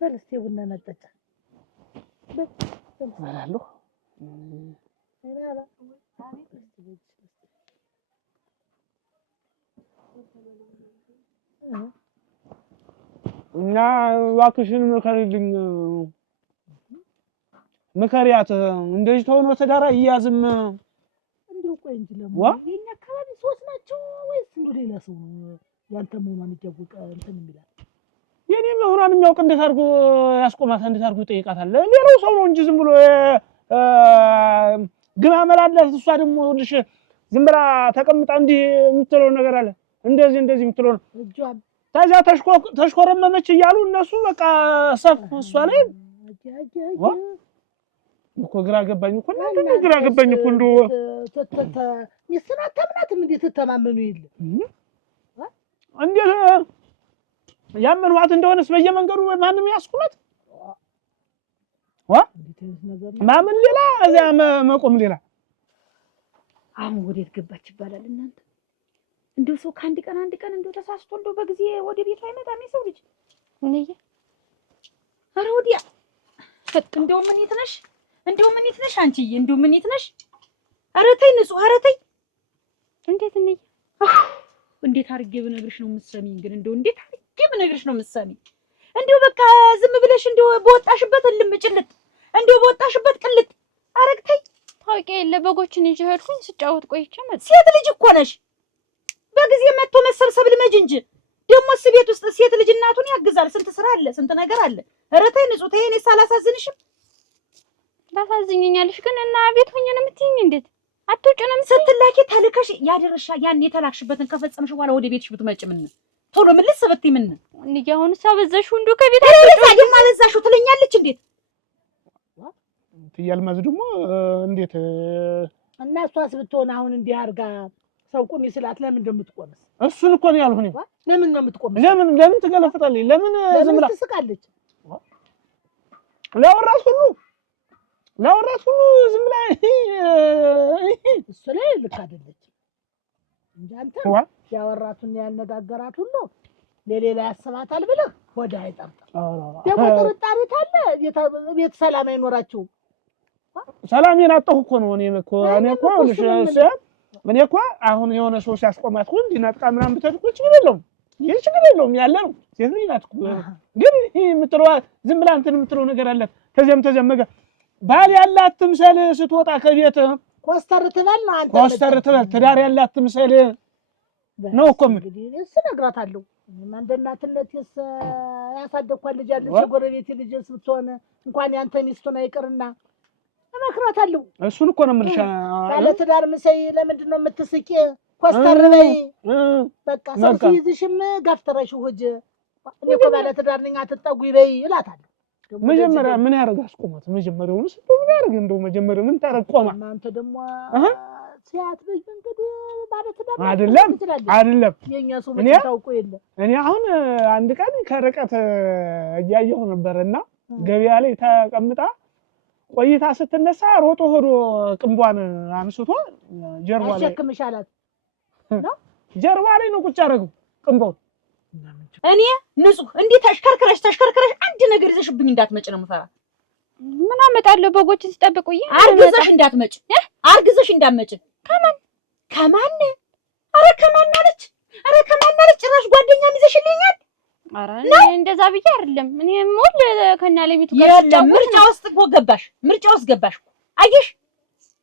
በልስቴ ቡና ነጠጣ አላለሁ እና እባክሽን ምከሪልኝ ምከሪያት እንደዚህ ተሆኖ ተዳራ ይያዝም እንደው ቆይ እንጂ ለምን የኛ አካባቢ ሶስት ናቸው ወይስ እንደው ሌላ ሰው ያንተ መሆኗን ይያወቀ እንትን የሚላል የኔ መሆኗን የሚያውቅ እንዴት አድርጎ ያስቆማት እንዴት አድርጎ ይጠይቃታል ሌላው ሰው ነው እንጂ ዝም ብሎ ግማ መላላት እሷ ደግሞ ልሽ ዝም ብላ ተቀምጣ እንዲህ የምትለው ነገር አለ እንደዚህ የምትለው ነው እጇን ታዛ ተሽኮረመመች እያሉ እነሱ በቃ ሰፍ እሷ ላይ እኮ ግራ ገባኝ እኮ ግራ ገባኝ እኮ እንደው ሚስትና ተምናትም እንዴት ተማመኑ ይል እንዴት ያመንዋት እንደሆነስ በየመንገዱ ማንንም ያስቁመት ማመን ሌላ እዚያ መቆም ሌላ አሁን ወዴት ገባች ይባላል እናንተ እንደው ሰው ከአንድ ቀን እንደው ተሳስቶ እንደው በጊዜ ወደ ቤቱ አይመጣም የሰው ልጅ እንዴ አረ ወዲያ እንደው ምን ይትነሽ አንቺዬ እንደው ምን ይትነሽ አረ ተይ ንጹህ አረ ተይ እንዴት እንዴ እንዴት አርጌ ብነግርሽ ነው የምትሰሚኝ ግን እንደው እንዴት አርጌ ብነግርሽ ነው የምትሰሚኝ እንደው በቃ ዝም ብለሽ እንደው በወጣሽበት ልምጭልጥ እንደው በወጣሽበት ቅልጥ አረግተይ ታውቂ የለ በጎችን ይዤ ሄድኩኝ ስጫወት ቆይቼ መጣ ሴት ልጅ እኮ ነሽ በጊዜ መጥቶ መሰብሰብ ልመጅ እንጂ ደሞስ ቤት ውስጥ ሴት ልጅ እናቱን ያግዛል ስንት ስራ አለ ስንት ነገር አለ ኧረ ተይ ንጹህ ተይ እኔ ሳላሳዝንሽም ታሳዝኝኛለሽ ግን እና ቤት ሆኜ ነው የምትይኝ እንዴት አትውጭንም ስትላኪ ተልከሽ ያደረሻ ያን የተላክሽበትን ከፈጸምሽ በኋላ ወደ ቤትሽ ብትመጪ ምን ቶሎ ምልስ በትይ ምን እንዴ ሳበዛሽው እንደው ከቤት አትወጪ ማለዛሽው ትለኛለች እንዴት ትያልማዝ ደግሞ እንዴት እና እሷስ ብትሆን አሁን እንዲህ አርጋ ሰው ቁሚ ስላት ለምን እንደምትቆምስ እሱን እኮ ነው ያልሁኝ ለምን ነው የምትቆምስ ለምን ትገለፍጣለች ለምን ዝም ብላ ትስቃለች ለወራስ ሁሉ ዝም ብላ እሱ ላይ ልክ አይደለች እንጂ አንተ ያወራቱን ያነጋገራት ሁሉ ለሌላ ያስባታል ብለህ ወደ አይጣምጣ ደግሞ ጥርጣሬ ታለ ቤት ሰላም አይኖራቸውም ሰላሜን አጣሁ እኮ ነው እኔ እኮ አሁን የሆነ ሰው ሲያስቆማት ሁሉ እንዲናጥቃ ምናምን ብትልኩ ችግር የለውም ያለ ነው ሴት ልጅ ናት ግን የምትለው ዝም ብላ እንትን የምትለው ነገር አለ ተዘመገ ባል ያላት ትምሰል ስትወጣ ከቤት ኮስተር ትበል ነው አንተ ኮስተር ትበል ትዳር ያላት ትምሰል ነው እኮ እንግዲህ እሱ ነግራታለሁ እንደናትነትስ ያሳደኳት ልጅ አለች የጎረቤት ልጅስ ብትሆን እንኳን ያንተ ሚስቱን አይቀርና እመክራታለሁ እሱን እኮ ነው የምልሽ ባለ ትዳር ምሰይ ለምንድን ነው የምትስቂ ኮስተር በይ በቃ ሰው ሲይዝሽም ጋፍተረሽ ሆጅ እኔ እኮ ባለ ትዳር ነኝ አትጠጉ ይበይ ይላታል መጀመሪያ ምን ያረጋ አስቆማት መጀመሪያውስ ምን ያረጋ እንደው መጀመሪያ ምን ታረቆማ አንተ ደግሞ ሲያት በእንግዲህ ባለ ትዳር አይደለም የኛ ሰው ታውቆ የለ እኔ አሁን አንድ ቀን ከርቀት እያየሁ ነበርና ገበያ ላይ ተቀምጣ ቆይታ ስትነሳ ሮጦ ሆዶ ቅንቧን አንስቶ ጀርባ ላይ አሸክምሻላት ነው ጀርባ ላይ ነው ቁጭ አደረገው ቅንቧን እኔ ንጹህ እንዴት ተሽከርከረሽ አንድ ነገር ይዘሽብኝ እንዳትመጭ ነው የምፈራ ምን አመጣለሁ በጎችን ሲጠብቁኝ አርግዘሽ እንዳትመጭ ከማን ኧረ ከማን አለች ጭራሽ ጓደኛም ይዘሽልኛል ኧረ እንደዛ ብዬ አይደለም እኔ ሞል ከና ለቤቱ ምርጫ ውስጥ ገባሽ አየሽ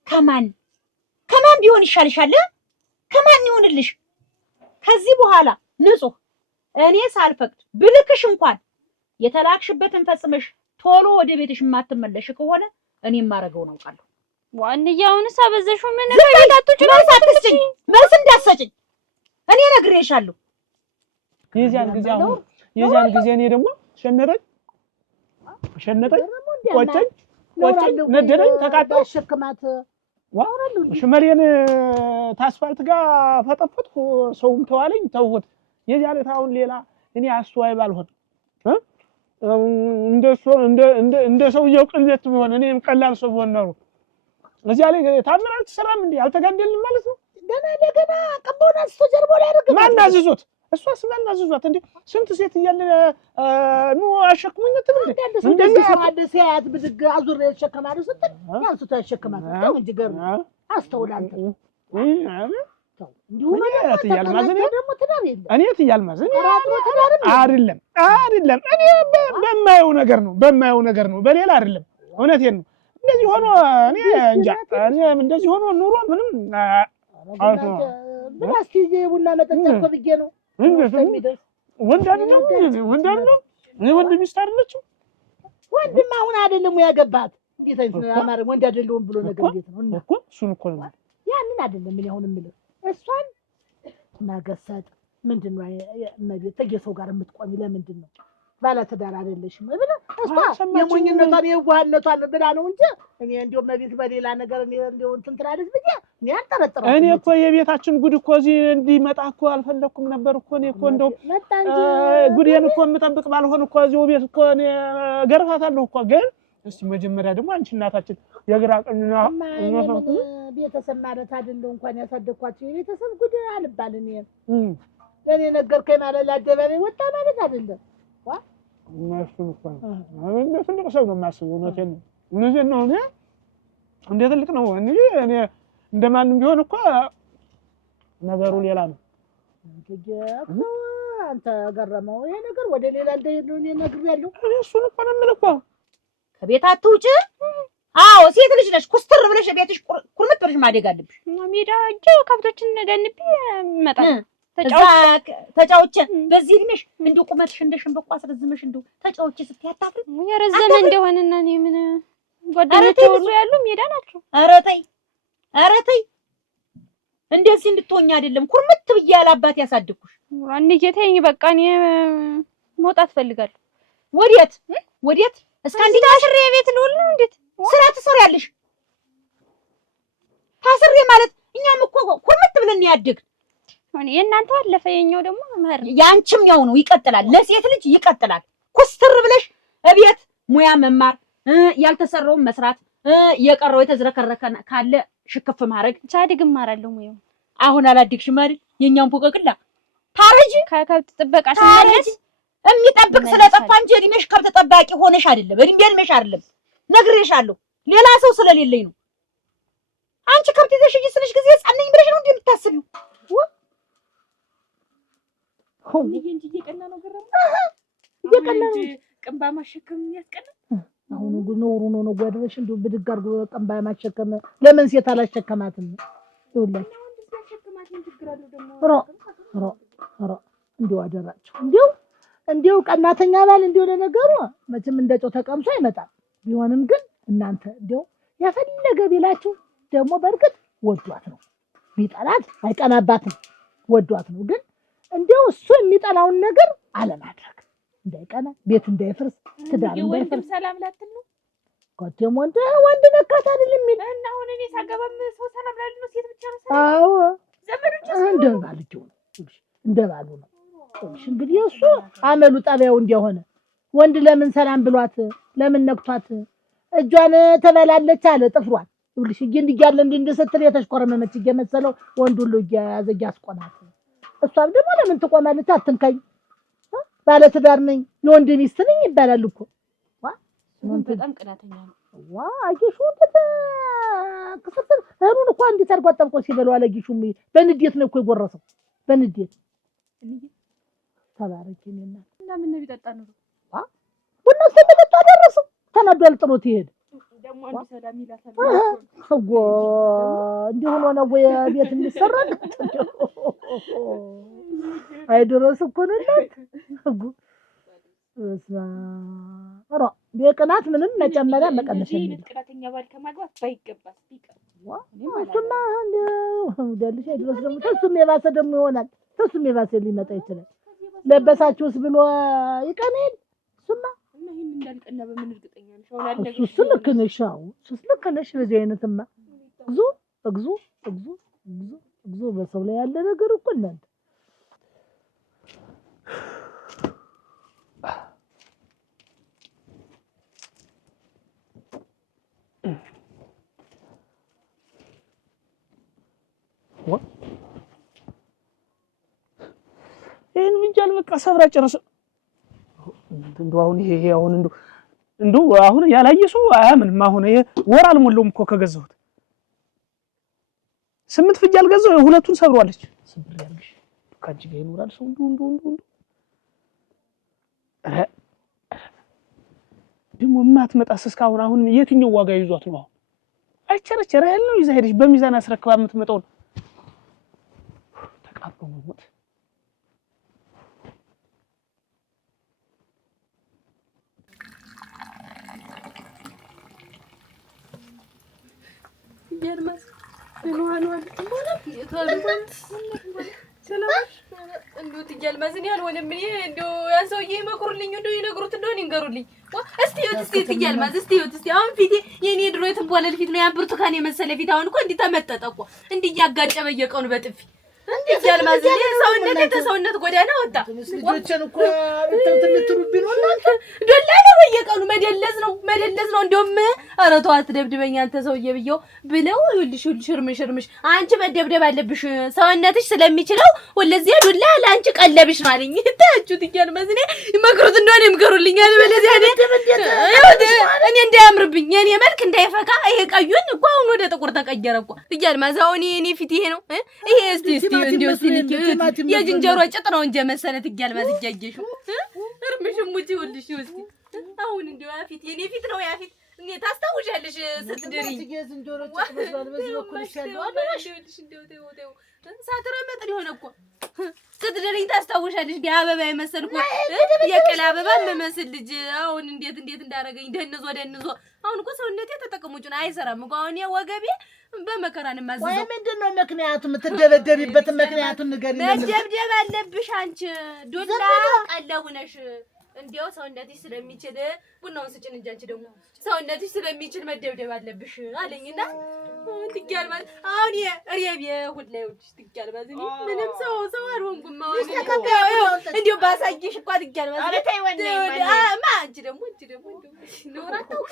ከማን ቢሆን ይሻልሻል ከማን ይሆንልሽ ከዚህ በኋላ ንጹህ እኔ ሳልፈቅድ ብልክሽ እንኳን የተላክሽበትን ፈጽመሽ ቶሎ ወደ ቤትሽ ማትመለሽ ከሆነ እኔ ማረገው ነው ቃል ዋንያውንስ አበዘሽው ምን ፈይዳቱ መልስ እንዳትሰጪኝ እኔ ነግሬሻለሁ የዛን ጊዜ እኔ ደግሞ ሸነረኝ ቆጨኝ ነደረኝ ተቃጣ ሸክማት ሽመሌን ታስፋልት ጋር ፈጠፈጥኩ ሰውም ተዋለኝ ተውሁት የዛለት አሁን ሌላ እኔ አስተዋይ ባልሆን እንደ ሰውየው ቅልት ቢሆን እኔም ቀላል ሰው ሆነ ነው እዚያ ላይ ታምራል ተሰራም እንዴ አልተጋደልንም ማለት ነው ገና ቀቦና ስተጀርቦ ላይ አድርገን ማናዝዙት እሷስ ማን አዘዟት እንዴ? ስንት ሴት እያለ ኑ አሸክሙኝ ትል እንዴ? እንደዚህ አዲስ ያት ብድግ አዙር ያሸከማሉ ስትል ያንሱ ታሸከማሉ ነው እንጂ ገር አስተውላንተ እንዲሁ ማለት ያልማዘን ደግሞ ትዳር የለም። እኔ ያልማዘን አይደለም እኔ በማየው ነገር ነው በሌላ አይደለም። እውነቴን ነው። እንደዚህ ሆኖ እኔ እንጃ እኔ እንደዚህ ሆኖ ኑሮ ምንም ብላስቲ ቡና መጠጫ እኮ ብዬ ነው። ወንድ አይደለም ወንድ ሚስት አይደለችም። ወንድም አሁን አይደለም ያገባት እንዴት አይነት አማረ ወንድ አይደለም ብሎ ነገር እንዴት ነው እኮ እሱን እኮ ነው ያንን አይደለም ምን አሁን የምልህ እሷን ማገሰጥ ምንድነው ተጌሰው ጋር የምትቆሚ ለምንድን ነው ባለ ትዳር አይደለሽም ብለህ እሷ የሞኝነቷን የዋህነቷን ብላ ነው እንጂ እኔ እንደው መቤት በሌላ ነገር እኔ እንደው እንትን ትላለች ብዬ እኔ አልጠረጥረውም። እኔ እኮ የቤታችን ጉድ እኮ እዚህ እንዲመጣ እኮ አልፈለኩም ነበር እኮ እኔ እኮ እንደው ጉዴን እኮ የምጠብቅ ባልሆን እኮ እዚሁ ቤት እኮ እኔ ገርፋታለሁ እኮ ግን እስቲ መጀመሪያ ደግሞ አንቺ እናታችን የግራ ቀኝና ቤተሰብ ማለት አይደለም እንኳን ያሳደኳቸው የቤተሰብ ጉድ አልባል እኔ ለኔ ነገርከኝ ማለት ለአደባባይ ወጣ ማለት አይደለም። ማሽን እኮ እኔ ትልቅ ሰው ነው የማስበው። እውነቴን ነው እኔ እንደ ትልቅ ነው እኔ እንደማንም ቢሆን እኮ ነገሩ ሌላ ነው። አንተ ገረመው ይሄ ነገር ወደ ሌላ እንደሄድ ነው እኔ ነግሬያለሁ። እኔ እሱን እኮ ነው የምልህ እኮ ከቤት አትውጪ። አዎ ሴት ልጅ ነሽ። ኩስትር ብለሽ ቤትሽ ኩርምት ብለሽ ማደግ አለብሽ። ሜዳ እጄ ከብቶችን ደንቤ መጣ ተጫውቼ በዚህ እድሜሽ እንደው ቁመትሽ እንደ ሸንበቆ አስረዝመሽ እንደው ተጫውቼ ስትያታፍሪ የረዘመ እንደሆነና እኔ ምን ጓደኞቼ ሁሉ ያሉ ሜዳ ናቸው። ኧረ ተይ እንደዚህ እንድትሆኝ አይደለም ኩርምት ብዬ ያላባት ያሳድኩሽ። አንዴ ተይኝ በቃ እኔ መውጣት ፈልጋለሁ። ወዴት እስከ አንዴ ታስሬ ቤት ልውል ነው? እንዴት ስራ ትሰሪያለሽ? ታስሬ ማለት እኛም እኮ ኩርምት ብለን ያድግ እኔ እናንተ አለፈ የኛው ደግሞ መህር ያንቺም ያው ነው ይቀጥላል። ለሴት ልጅ ይቀጥላል። ኩስትር ብለሽ እቤት ሙያ መማር ያልተሰራውን መስራት የቀረው የተዝረከረከ ካለ ሽክፍ ማድረግ ሳድግ እማራለሁ። ሙያው አሁን አላድግሽም አይደል? የኛም ፖቀቅላ ታረጂ ከከብት ጥበቃ ሲመለስ የሚጠብቅ ስለጠፋ እንጂ እድሜሽ ከብት ጠባቂ ሆነሽ አይደለም። እድሜሽ አይደለም ነግሬሻለሁ። ሌላ ሰው ስለሌለኝ ነው። አንቺ ከብት ይዘሽ እጂ ስልሽ ጊዜ ጻነኝ ብለሽ ነው እንደምታስቢው ሆም እንጂ እየቀና ነው ገረመው እየቀና ነው ቅንባ ማሸከም ያስቀና አሁን ጉኖሩ ነው ጓደረሽ እንደው ብድግ አድርጎ ቅንባ ማሸከም ለምን ሴት አላሸከማትም? ይኸውላችሁ ሮ እንደው አደራችሁ እንደው ቀናተኛ ባል እንደው ለነገሩ መቼም እንደጨው ተቀምሶ አይመጣም። ቢሆንም ግን እናንተ እንደው ያፈለገ ቢላችሁ ደግሞ በርግጥ ወዷት ነው ቢጠላት አይቀናባትም። ወዷት ነው ግን እንደው እሱ የሚጠላውን ነገር አለማድረግ እንዳይቀና ቤት እንዳይፈርስ ትዳር እንዳይፈርስ ሰላም ላትል ነው ቆቴም ወንድ ነካት አይደለም የሚል እና አሁን እኔ ሳገባም ሰው ሰላም ላል ነው ሴት ብቻ ነው ሰላም። አዎ ዘመዶች እንደባሉ ነው እንግዲህ እሱ አመሉ ጣቢያው እንዲሆነ ወንድ ለምን ሰላም ብሏት ለምን ነክቷት እጇን ተበላለች አለ ጥፍሯን ይልሽ እያለ እንደሰተለ የተሽቆረመመች እየመሰለው ወንዱ ሁሉ እያያዘ ያስቆናት። እሷም ደግሞ ለምን ትቆማለች? አትንካኝ ባለ ትዳር ነኝ የወንድ ሚስት ነኝ ይባላል እኮ በጣም ቅናተኛ ነው። አየሽው እሩን እኮ እንዴት አድርጎ አጣብቆ ሲበለው አለጊሹም በንዴት ነው እኮ የጎረሰው በንዴት ተባረኪኝና እና ምን ነው ቢጠጣ ነው ቡና ስለጠጣ ደረሰው ተናዷል ጥሎት ይሄድ ደግሞ አንድ ሰላም ይላታል እኮ እንዲሁ ነው ወይ ቤት እንሰራል አይደረስ እኮ ነው እኮ እስማ አራ በቅናት ምንም መጨመሪያ መቀነስ የለም። ቅናተኛ ባል ከማግባት ባይገባስ ቢቀር እሱማ እንደው ደልሽ አይደረስ ደግሞ ተሱም የባሰ ደግሞ ይሆናል። ተሱም የባሰ ሊመጣ ይችላል። ለበሳችሁስ ብሎ ይቀናል እሱማ እና ይሄን እንዳልቀና በምን እርግጠኛ ነሽ? አሁን አለ እሱ ልክ ነሽ። አዎ እሱ ልክ ነሽ። በዚህ አይነትማ እግዚኦ በሰው ላይ ያለ ነገር እኮ እናንተ ሰብራ ጨረሰ። እንደው አሁን ይሄ አሁን እንደው አሁን ያላየ ሰው አያምንም። አሁን ይሄ ወር አልሞላውም እኮ ከገዛሁት 8 ፍየል ገዛሁ፣ ሁለቱን ሰብሯለች። ስብር ያርግሽ ካንቺ ጋር ይኖራል ሰው እንደው ደግሞ የማትመጣስ እስካሁን አሁን የትኛው ዋጋ ይዟት ነው? አይቸረቸረ ያለው ይዛ ሄደሽ በሚዛን አስረክባ የምትመጣው ተቃጥሎ ነው ሞት። ይገርማል። እንዴት ይገልማዝን ያልሆነም እኔ እንደው ያን ሰውዬ ይመክሩልኝ እንደው ይነግሩት እንደሆነ ይንገሩልኝ። እስቲ ይገልማዝ እስቲ አሁን ፊቴ የኔ ድሮ የተንቧለል ፊት ነው ያን ብርቱካን የመሰለ ፊት አሁን እኮ እንዲህ ተመጠጠ እኮ እንዲህ እያጋጨ በየቀኑ በጥፊ እንዴት ይገልማዝ ሰውነት ጎዳና ወጣ። ልጆችን እኮ አብተምትልትሩብኝ ነው እናንተ ዶላ ነው በየቀኑ መደለዝ ነው እንደውም ኧረ ተው አትደብድበኝ አንተ ሰውዬ ብየው ብለው ይኸውልሽ ሽርምሽ አንቺ መደብደብ አለብሽ ሰውነትሽ ስለሚችለው ወለዚያ ዱላ ለአንቺ ቀለብሽ ነው አለኝ። ታያችሁት ይገልማዝ እኔ ይመክሩት እንደሆነ ይምከሩልኝ አለበለዚያ እኔ እንዳያምርብኝ የኔ መልክ እንዳይፈካ ይሄ ቀዩን እኮ አሁን ወደ ጥቁር ተቀየረ እኮ ይገልማዝ አሁን የኔ ፊት ይሄ ነው ይሄ እስቲ እንደው የዝንጀሮ ጭጥ ነው እንጂ መሰለት ይገልማዝ እያየሽው እርምሽም ሙጪ ወልሽ እስቲ አሁን እንደው ያፊት የኔ ፊት ነው ያፊት እኔ ታስታውሻለሽ ስትድሪ የዝንጀሮ ጭጥ መስሏል። በዚህ በኩል ይሻለው አለሽ እንደው ሳትረመጥ ሊሆን እኮ ስትድሪኝ ታስታውሻለሽ የአበባ የመሰልኩ የቀላ አበባ መመስል ልጅ አሁን እንዴት እንዳረገኝ ደንዞ አሁን እኮ ሰውነቴ ተጠቅሙጭን አይሰራም እኮ አሁን ወገቤ በመከራን ማዘዘው ወይ ምንድነው ምክንያቱ? የምትደበደቢበት ምክንያቱን ንገሪኝ። መደብደብ አለብሽ አንቺ ዱላ ቀለቡ ነሽ እንዴው ሰውነትሽ ስለሚችል ቡናውን ስጭን እንጂ አንቺ ደግሞ ሰውነትሽ ስለሚችል መደብደብ አለብሽ አለኝና ትጋልማል አሁን የሪያብ ሁላይ ወድሽ ትጋልማል እኔ ምንም ሰው አልሆንኩም። አሁን እንዴው ባሳየሽ እኮ ትጋልማል አረ ታይ ወንዴ አንቺ ደግሞ ኖራታው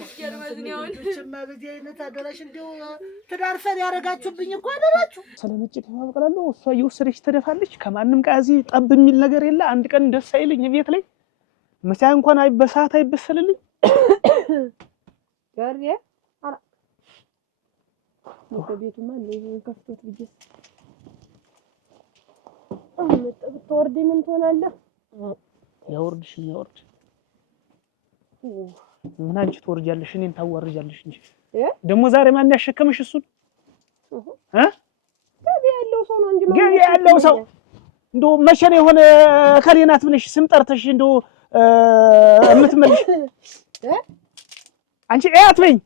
ትጋልማል እኔ አሁን ጭማ በዚህ አይነት አደራሽ እንዴው ተዳርፈን ያረጋችሁብኝ እኮ አደራችሁ። ስለነጭ ተማብቀላለሁ እሷ እየወሰደች ትደፋለች። ከማንም ቃዚ ጠብ የሚል ነገር የለ። አንድ ቀን ደስ አይልኝ ቤት ላይ መቻ እንኳን በሰዓት አይበሰልልኝ ጋር አራ ቤቱማ ነው ከፍቶት ብዬሽ አሁን ተወርዲ ምን ትሆናለህ? ያወርድሽ ምን አንቺ ትወርጃለሽ እኔን ታዋርጃለሽ እንጂ ደግሞ ዛሬ ማን ያሸከመሽ እሱን ገቢ ያለው ሰው ነው እንጂ ገቢ ያለው ሰው እንደው መቼ ነው የሆነ ከሌናት ብለሽ ስም ጠርተሽ እንደው የምትመልሽ አንቺ አያት በይኝ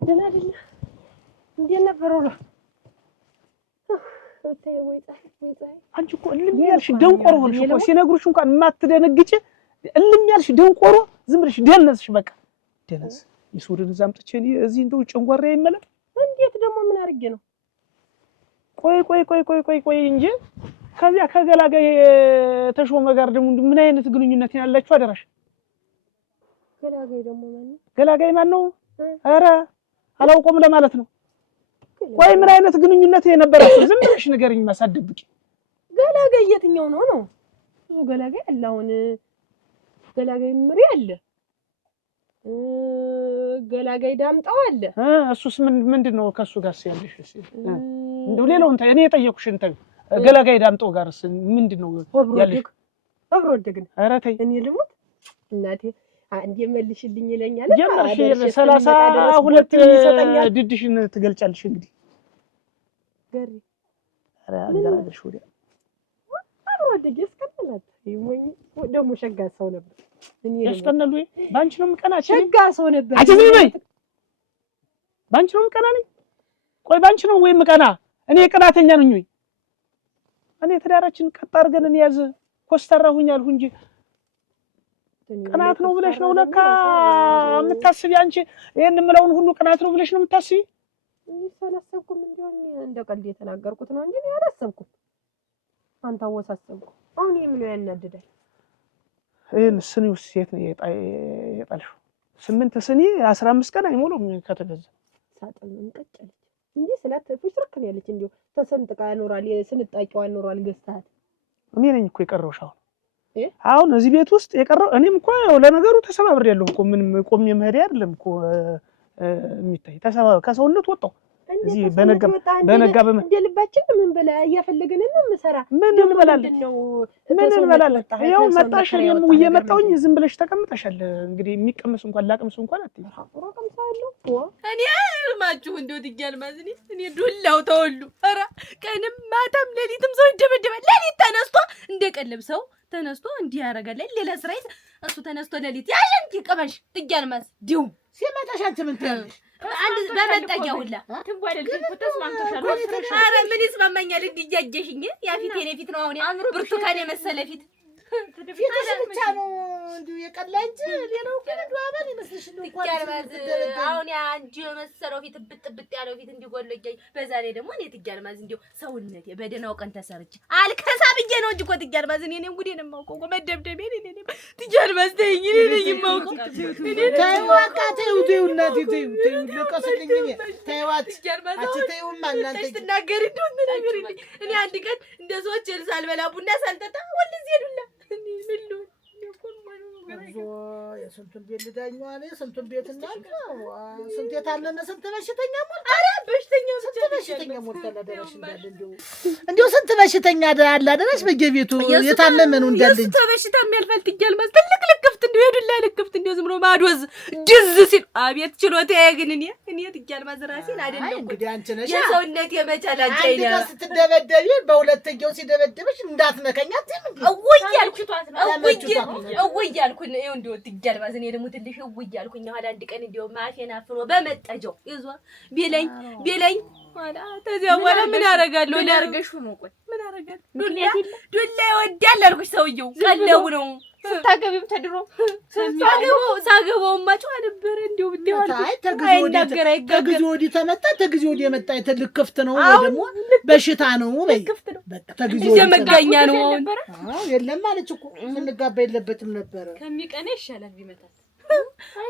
ደህና አይደለ እንዴት ነበር ውሎ? አንቺ እኮ እልም ያልሽ ደንቆሮ ሆንሽ እኮ ሲነግሩሽ እንኳን የማትደነግጪ እልም ያልሽ ደንቆሮ ዝም ብለሽ ደነስሽ። በቃ ደነስ ይሱርን ዛምጥቼ እዚህ እንደው ጭንጓራ ይመለጥ። እንዴት ደግሞ ምን አድርጌ ነው? ቆይ እንጂ ከዚያ ከገላጋይ ተሾመ ጋር ደግሞ ምን አይነት ግንኙነት ያላችሁ አደራሽ? ገላጋይ ማን ነው? ኧረ አላውቀውም ለማለት ነው። ቆይ ምን አይነት ግንኙነት የነበራችሁ ዝም ብለሽ ንገሪኝ። ማሳደብቂ ገላጋይ የትኛው ነው? ገላጋይ አለ አሁን ገላጋይ ምሪ አለ ገላጋይ ዳምጣው አለ። እሱስ ምንድነው ከሱ ጋር ሲያልሽ? እንደው ሌላውን እኔ የጠየኩሽን ተይ። ገላጋይ ዳምጣው ጋርስ ምንድነው ያልሽ? አብሮ ደግን ኧረ ተይ እኔ ልሙት እናቴ አንዴ መልሽልኝ ይለኛል። ጀመርሽ 32 ድድሽን ትገልጫለሽ እንግዲህ ገሪ ኧረ አገራሽ ወዲያ አብሮ ደግ እስከነላት ይሞኝ ደግሞ ሸጋ ሰው ነበር። እኔ ያስከነሉ ባንቺ ነው ምቀናች ሸጋ ሰው ነበር። አትዝም በይ ባንቺ ነው ምቀና ነኝ። ቆይ ባንቺ ነው ወይ ምቀና? እኔ ቅናተኛ ነኝ ወይ? እኔ ትዳራችን ቀጥ አድርገን እንያዝ ኮስተራሁኝ አልሁ እንጂ ቅናት ነው ብለሽ ነው ለካ የምታስቢ አንቺ? ይሄን የምለውን ሁሉ ቅናት ነው ብለሽ ነው የምታስቢ? አላሰብኩም። እንደ ቀልድ የተናገርኩት ነው እንጂ አላሰብኩም። አንተ አወሳሰብኩ። አሁን የምለው ያናድዳል። ይሄን ስኒ ውስጥ የት ነው የጣልሽው? 8 ስኒ 15 ቀን አይሞላውም ከተገዛ። ሳጥን እንቀጨለች እንዴ ስላት ፍሽርክ ነው ያለች እንዴ ተሰንጥቃ ኖራል ስንጣቂዋ ኖራል ገዝታት እኔ ነኝ እኮ የቀረውሽ አሁን እዚህ ቤት ውስጥ የቀረው እኔም እኮ ለነገሩ ተሰባብሬያለሁ እኮ ምንም ቆሜ መሄድ አይደለም እኮ የሚታይ ከሰውነት ወጣው እዚህ በነጋ እንደልባችን ምን በላ እያፈለገን ነው ምሰራ ምን እንበላለን ያው መጣሽ እኔም እየመጣሁኝ ዝም ብለሽ ተቀምጠሻል እንግዲህ የሚቀመስ እንኳን ላቅምስ እንኳን አትይም አቀምሳለሁ እኔ እርማችሁ እንደው ትያል ማዝኒ እኔ ዱላው ተወሉ ኧረ ቀንም ማታም ሌሊትም ሰው ይደበደባል ሌሊት ተነስቶ እንደቀለብ ሰው ተነስቶ እንዲህ ያረጋል ሌላ ስራ እሱ ተነስቶ ሌሊት ያሽንኪ ቀበሽ ትያል ማዝ ዲው ሲመጣሽ አንቺ ምን ትያለሽ አንድ በመጣቂያ ሁላ ትንቧለል ተስማምተሻል ኧረ ምን ይስማማኛል እንዲያጀሽኝ ያ ፊት የኔ ፊት ነው አሁን ብርቱካን የመሰለ ፊት ፊትሽ ብቻ ነው እንዲሁ የቀላ እንጂ ሌላው ግን ዱአባን ይመስልሽ ነው እንኳን አሁን ያ አንቺ የመሰለው ፊት ብጥብጥ ያለው ፊት እንዲጎለኝ በዛ ላይ ደግሞ እኔ ትያልማዝ እንዲሁ ሰውነቴ በደናው ቀን ተሰርች አልከሳ ብዬ ነው እንጂ እኮ ትያልማዝ እኔም ጉዴን የማውቀው እኮ መደብደቤ እኔ ትያልማዝ ተይኝ እኔ ነኝ የማውቀው ተይው በቃ ተይው እናቴ ተይው ልቀስልኝ ተይዋት አቺ ተይው ማናንተ ትናገሪ እንደው ነገር እኔ አንድ ቀን እንደ ሰዎች ሳልበላ ቡና ሳልጠጣ ወልዝ ሄዱላ ምን ነው የስንቱን ቤት ልዳኛው አለ ስንቱን ቤት እናንተው ስንት የታመመ ስንት በሽተኛ ሞልቷል ኧረ በሽተኛ ስንት በሽተኛ ሞልቷል አደረሽ እንዳለ እንደው ስንት በሽተኛ አለ አደረሽ በየቤቱ የታመመ ነው እንዳለ የሱ በሽታ የሚያልፋል ትያልማዝ ትልቅ ልክፍት እንደው ሄዱላ ልክፍት እንደው ዝም ብሎ ማዶዝ ድዝ ሲል አቤት ችሎታዬ ግን እኔ ትያልማዝ ራሴን አይደለም እንግዲህ አንቺ ነሽ የሰውነት የመቻላጫ ይላል አንተ ስትደበደቢ በሁለተኛው ሲደበደብሽ እንዳትነከኛት እውያልኩቷት ነው እውያልኩ ነው እንደው ትያልማዝ እኔ ደግሞ ትልሽ እውያልኩኝ ኋላ አንድ ቀን እንደው ማፌን አፍኖ በመጣጀው ይዟ ቢለኝ ኋላ ተዚያ በኋላ ምን አደርጋለሁ ላርገሽ ነው ቆይ ምን አደርጋለሁ ዱላ ይወዳል አልኩሽ ሰውየው ቀለው ነው ስታገቢም ተድሮ ሳገባውማ ጨዋ ነበር እንደው ብትይዋል ተግዞ ወዲህ ተመጣ ተግዞ ወዲህ የመጣ ትልቅ ክፍት ነው ደግሞ በሽታ ነው በቃ ተግዞ ወዲህ መጋኛ ነው አዎ የለም ማለች እኮ ስንጋባ የለበትም ነበር ከሚቀና ይሻላል ቢመጣት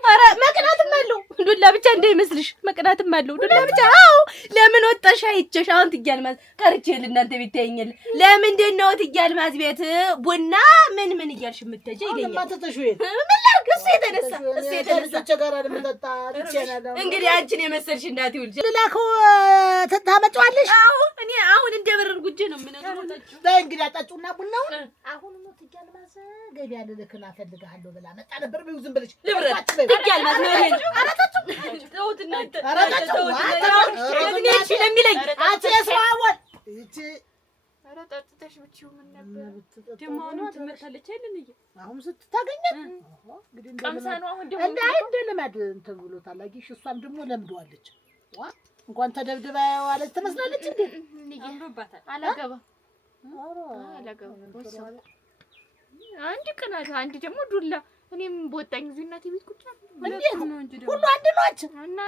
ኧረ መቅናትም አለው ዱላ ብቻ እንዳይመስልሽ መቅናትም አለው ዱላ ብቻ አዎ ለምን ወጣሽ አይቼሽ አሁን ትያልማዝ ቀርቼ ለእናንተ ቢታየኛል ለምንድን ነው ትያልማዝ ቤት ቡና ምን እያልሽ የምትሄጂ ይለኛል ማተተሽ ወይ ምን ላድርግ እሱ የተነሳ ጋር ለምጠጣ ልቻናል እንግዲህ አንቺን የመሰልሽ እናት ይውልጅ ልላከው ታመጫዋለሽ አዎ እኔ አሁን እንደበረር ጉጄ ነው የምነግርሽ ላይ እንግዲህ አጣጩና ቡናውን አሁን ነው ትያልማዝ ገበያ ልልክና ፈልጋለሁ ብላ መጣ ነበር ቢው ዝም ብለሽ ልብረት ትያልማዝ ነው ይሄ ተውት እናንተ እሺ ለሚለኝ አትስዋወል እቺ ኧረ ጠጥተሽ ብቻው ምን ነበር ደግሞ አሁን ትመታለች አይደል አሁን ስትታገኛት እንግዲህ ቀምሳ ነው አሁን ደግሞ እንደለማድ እንትን ብሎታል አጊሽ እሷም ደግሞ ለምደዋለች እንኳን ተደብድባ ያዋለች ትመስላለች እንዴ አምሮባታል አላገባ አንድ ቀናት አንድ ደግሞ ዱላ እኔም በወጣኝ ጊዜ እናቴ ቤት ቁጭ እንዴት ነው እንጂ ሁሉ አንድ ነች እና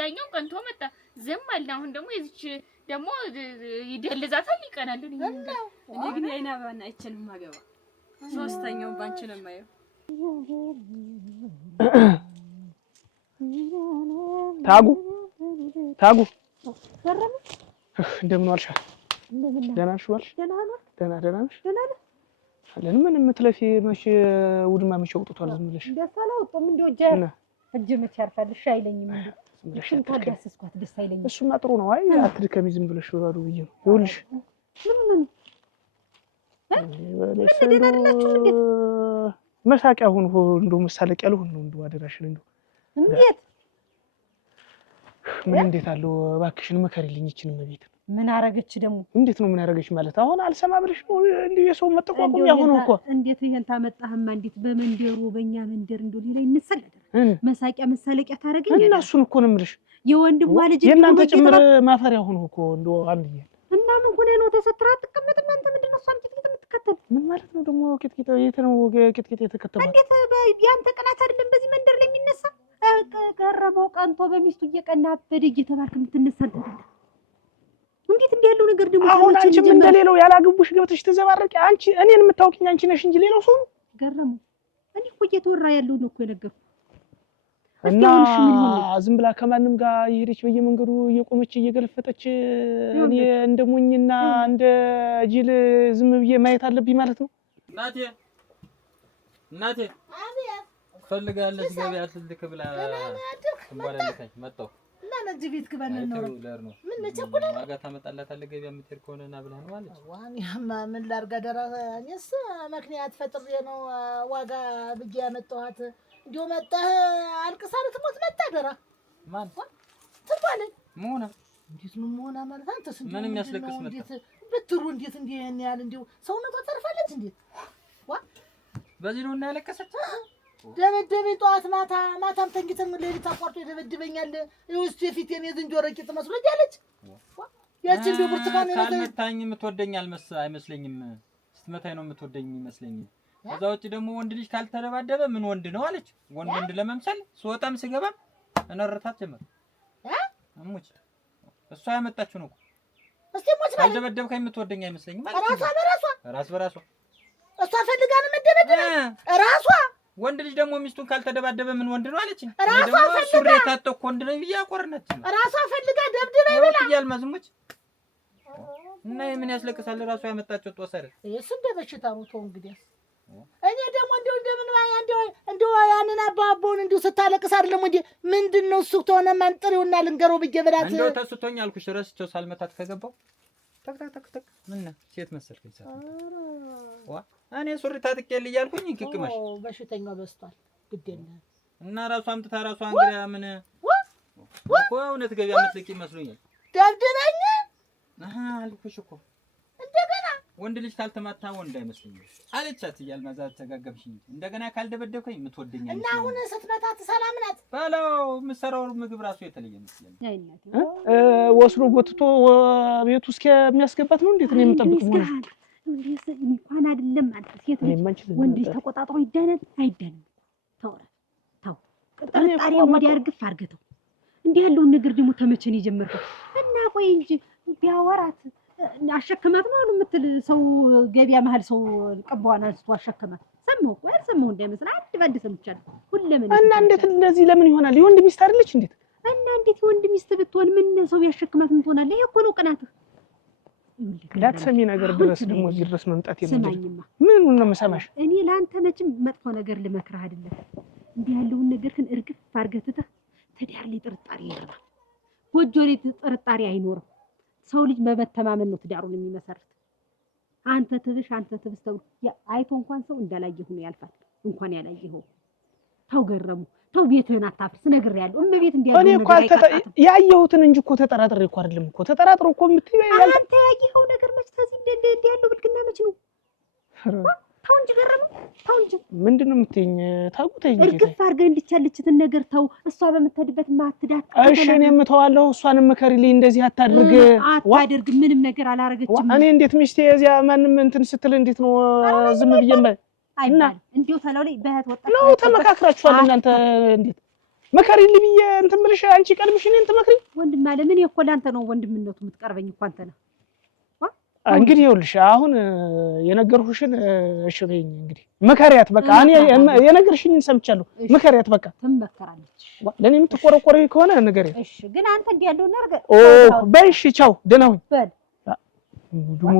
ያኛው ቀንቶ መጣ ዝም አለ አሁን ደግሞ የዚች ደግሞ ይደልዛታል ይቀናል እኔ ግን የአይና ባና አይችልም ማገባ ሶስተኛው ባንቺ ነው የማየው ታጉ እንደምን ዋልሻል ደህና ነሽ ደህና ነሽ አለን ምን የምትለፊ መቼ ውድማ መቼ ወጥቷል ዝም ብለሽ ደስ አላወጣም እንደው እጅ መቼ ያርፋልሽ አይለኝም እንዴ እሱን ታዳስስኳት ደስ አይለኝም እሱማ ጥሩ ነው አይ አትድከሚ ዝም ብለሽ ወራዱ ብዬ ነው ይኸውልሽ መሳቂያ ሁን እንደው መሳለቂያ ልሁን ነው እንደው አደራሽን እንደው እንዴት አለው እባክሽን መከሪልኝ ይችላል መቤት ምን አረገች ደግሞ እንዴት ነው ምን አረገች ማለት አሁን አልሰማ ብለሽ ነው እንዴ የሰው መጠቋቋም ያሆነው እኮ እንዴት ይሄን ታመጣህማ እንዴት በመንደሩ በእኛ መንደር እንደው ሌላ ይነሰለደ መሳቂያ መሳለቂያ ታረገኝ እና እሱን እኮ ነው የምልሽ የወንድሟ ልጅ የእናንተ ጭምር ማፈሪያ ሆኖ እኮ እንደው አንድዬ እና ምን ሆነ ነው ተሰጥራ ተቀመጥ እናንተ ምንድነው እሷን ቂጥቂጥ የምትከተል ምን ማለት ነው ደግሞ ቂጥቂጥ የት ነው ቂጥቂጥ የተከተለው እንዴት ያንተ ቀናት አይደለም በዚህ መንደር ላይ የሚነሳ ቀረበው ቀንቶ በሚስቱ እየቀና በደግ የተባልክ የምትነሳል እንዴት ያለው ነገር ደግሞ አሁን አንቺ ምን እንደሌለው ያላግቡሽ ገብተሽ ተዘባረቂ አንቺ እኔን የምታውቂኝ አንቺ ነሽ እንጂ ሌላው ሰው ነው ገረሙ እኔ እኮ እየተወራ ያለው ነው እኮ የነገርኩህ እና ዝም ብላ ከማንም ጋር ይሄድች በየመንገዱ እየቆመች እየገለፈጠች እኔ እንደሞኝና እንደ ጅል ዝም ብዬ ማየት አለብኝ ማለት ነው። እናቴ አቤት ፈልጋለች ገበያ ትልክ ብላ እንባላለች መጣው እና ለዚህ ቤት ግባን ነው ምን ነቸኩለ ዋጋ ታመጣላታለህ ገበያ የምትሄድ ከሆነና ብላ ነው አለች። ዋንያማ ምን ላርጋ ደራ እኔስ ምክንያት ፈጥሬ ነው ዋጋ ብዬ ያመጣኋት። እንዲሁ መጣህ አልቅሳ ልትሞት መጣ ደራ ማን ትባል ሞና እንዴት ነው ሞና ማለት አንተስ ምንም ያስለቅስ መጣ እንዴት ብትሩ እንዴት እንዴ ያህል እንዴው ሰውነቷ ተርፋለች እንዴት በዚህ ነው እና ያለቀሰች ደበደበኝ ጠዋት ማታም ተንግተን ሌሊት አቋርጦ ይደበድበኛል። ውስጥ የፊቴን የዝንጀሮ ቂጥ መስሎኛለች። ያቺን ብርቱካን ነው ካልመታኝ የምትወደኝ አይመስለኝም። ስትመታኝ ነው የምትወደኝ የሚመስለኝ። ከዛ ውጭ ደግሞ ወንድ ልጅ ካልተደባደበ ምን ወንድ ነው አለች። ወንድ ለመምሰል ስወጣም ስገባም እነርታት ጀመር። አሙች እሷ ያመጣችው ነው። እስቲ ሞች ማለት ካልደበደብከኝ የምትወደኝ አይመስለኝም ማለት ነው። ራስ በራሷ እሷ ፈልጋ ነው መደበደብ ራሷ። ወንድ ልጅ ደግሞ ሚስቱን ካልተደባደበ ምን ወንድ ነው አለች። ደግሞ ሱሪ ታጠቅ ወንድ ነው ያቆርነች። ራሷ ፈልጋ ደብድበኝ ብላ ያልማዝሙች እና ምን ያስለቅሳል? ራሷ ያመጣችው ጦሰረ እሱ እንደ በሽታ ነው። ተው እንግዲህ እኔ ደግሞ እንደምን እንደው ያንን አባቦን እንደው ስታለቅስ አይደለም እንዴ ምንድነው እሱ ተሆነ መንጥሪውና ልንገረው ብዬ ብላት እንደው ተስቶኝ አልኩሽ። ረስቸው ሳልመታት ከገባው ተክ ምን ሴት መሰልከኝ ዋ እኔ ሱሪ ታጥቄል እያልኩኝ ክክመሽ በሽተኛው በስቷል። ግዴለ እና ራሷ አምጥታ ራሷ እንግዲህ ምን እኮ እውነት ገበያ የምትልቂ መስሎኛል። ደብድበኝ አልኩሽ እኮ እንደገና ወንድ ልጅ ካልተማታ ወንድ አይመስለኝም አለቻት። እያልማዛት ተጋገብሽኝ እንደገና ካልደበደብከኝ የምትወደኝ እና አሁን ስትመታት ሰላም ናት ባለው የምትሰራው ምግብ ራሱ የተለየ መስለኝ ወስሮ ጎትቶ ቤቱ እስከሚያስገባት ነው። እንዴት ነው የምጠብቅ ማለት ነው? እንኳን አይደለም አንተ ሴት ልጅ ወንድ ልጅ ተቆጣጥሮ ይዳናል አይዳንም? ተው ጥርጣሬ ወዲያ እርግፍ አድርገው እንዲህ ያለውን ነገር ደግሞ ተመቸን የጀመርከው እና ቆይ እንጂ ቢያወራት አሸከማት ነው የምትል ሰው ገበያ መሀል ሰው ቀባዋን አንስቶ አሸከማት። ሰማሁ ቆይ አልሰማሁ እንዳይመስል አንድ ባንድ ሰምቻለሁ። ሁሉም እና እንዴት እንደዚህ ለምን ይሆናል? የወንድ ሚስት አይደለች እንዴት? እና እንዴት የወንድ ሚስት ብትሆን ምን ሰው ያሸከማት ምን ትሆናለህ? ይሄ እኮ ነው ቅናትህ። ላትሰሚ ነገር ድረስ ደግሞ እዚህ ድረስ መምጣት የምንድን ምን ነው የምሰማሽ? እኔ ለአንተ መቼም መጥፎ ነገር ልመክርህ አይደለም። እንዲህ ያለውን ነገር ግን እርግፍ አድርገህ ትተህ ትዳር ላይ ጥርጣሬ ይኖራል። ጎጆ ላይ ጥርጣሬ አይኖርም። ሰው ልጅ በመተማመን ነው ትዳሩን የሚመሰርት። አንተ ትብሽ ተብስተው አይቶ እንኳን ሰው እንዳላየሁ ነው ያልፋል። እንኳን ያላየኸው ተው ገረሙ ተው ቤትህን አታፍርስ ነግሬሃለሁ። እመቤት እንዲያለው እኔ እኮ ያየሁትን እንጂ እኮ ተጠራጥሬ እኮ አይደለም እኮ ተጠራጥሮ እኮ የምትይው አንተ ያየኸው ነገር መች ተዚህ እንደ ያለው ብልግና መች ነው? ተው እንጂ ገረሙ ተው እንጂ ምንድነው የምትይኝ? ታውቁተኝ እንጂ እርግፍ አድርገህ እንድቻለችትን ነገር ተው። እሷ በምትሄድበት ማትዳት እሺ እኔም ተዋለሁ። እሷንም መከሪልኝ እንደዚህ አታድርግ ምንም ነገር አላረገችም። እኔ እንዴት ሚስቴ እዚያ ማንም እንትን ስትል እንዴት ነው ዝም ብዬ እና እንዴው ተለው ላይ በህት ወጣ ነው ተመካክራችኋል እናንተ? እንዴት መከሪልኝ ብዬ እንትን ብልሽ አንቺ ቀልብሽ እኔን ትመክሪ? ወንድም አለ ምን እኮ ላንተ ነው ወንድምነቱ የምትቀርበኝ እኮ አንተ ነህ። እንግዲህ ይኸውልሽ አሁን የነገርኩሽን እሺ በይኝ። እንግዲህ መከሪያት በቃ እኔ የነገርሽኝን ሰምቻለሁ። መከሪያት በቃ ትመከራለች። ለኔ የምትቆረቆሪ ከሆነ ንገሪኝ። እሺ ግን አንተ እንዲህ ያለው ነገር በይ እሺ ቻው ደህና ሁኝ በል ደሞ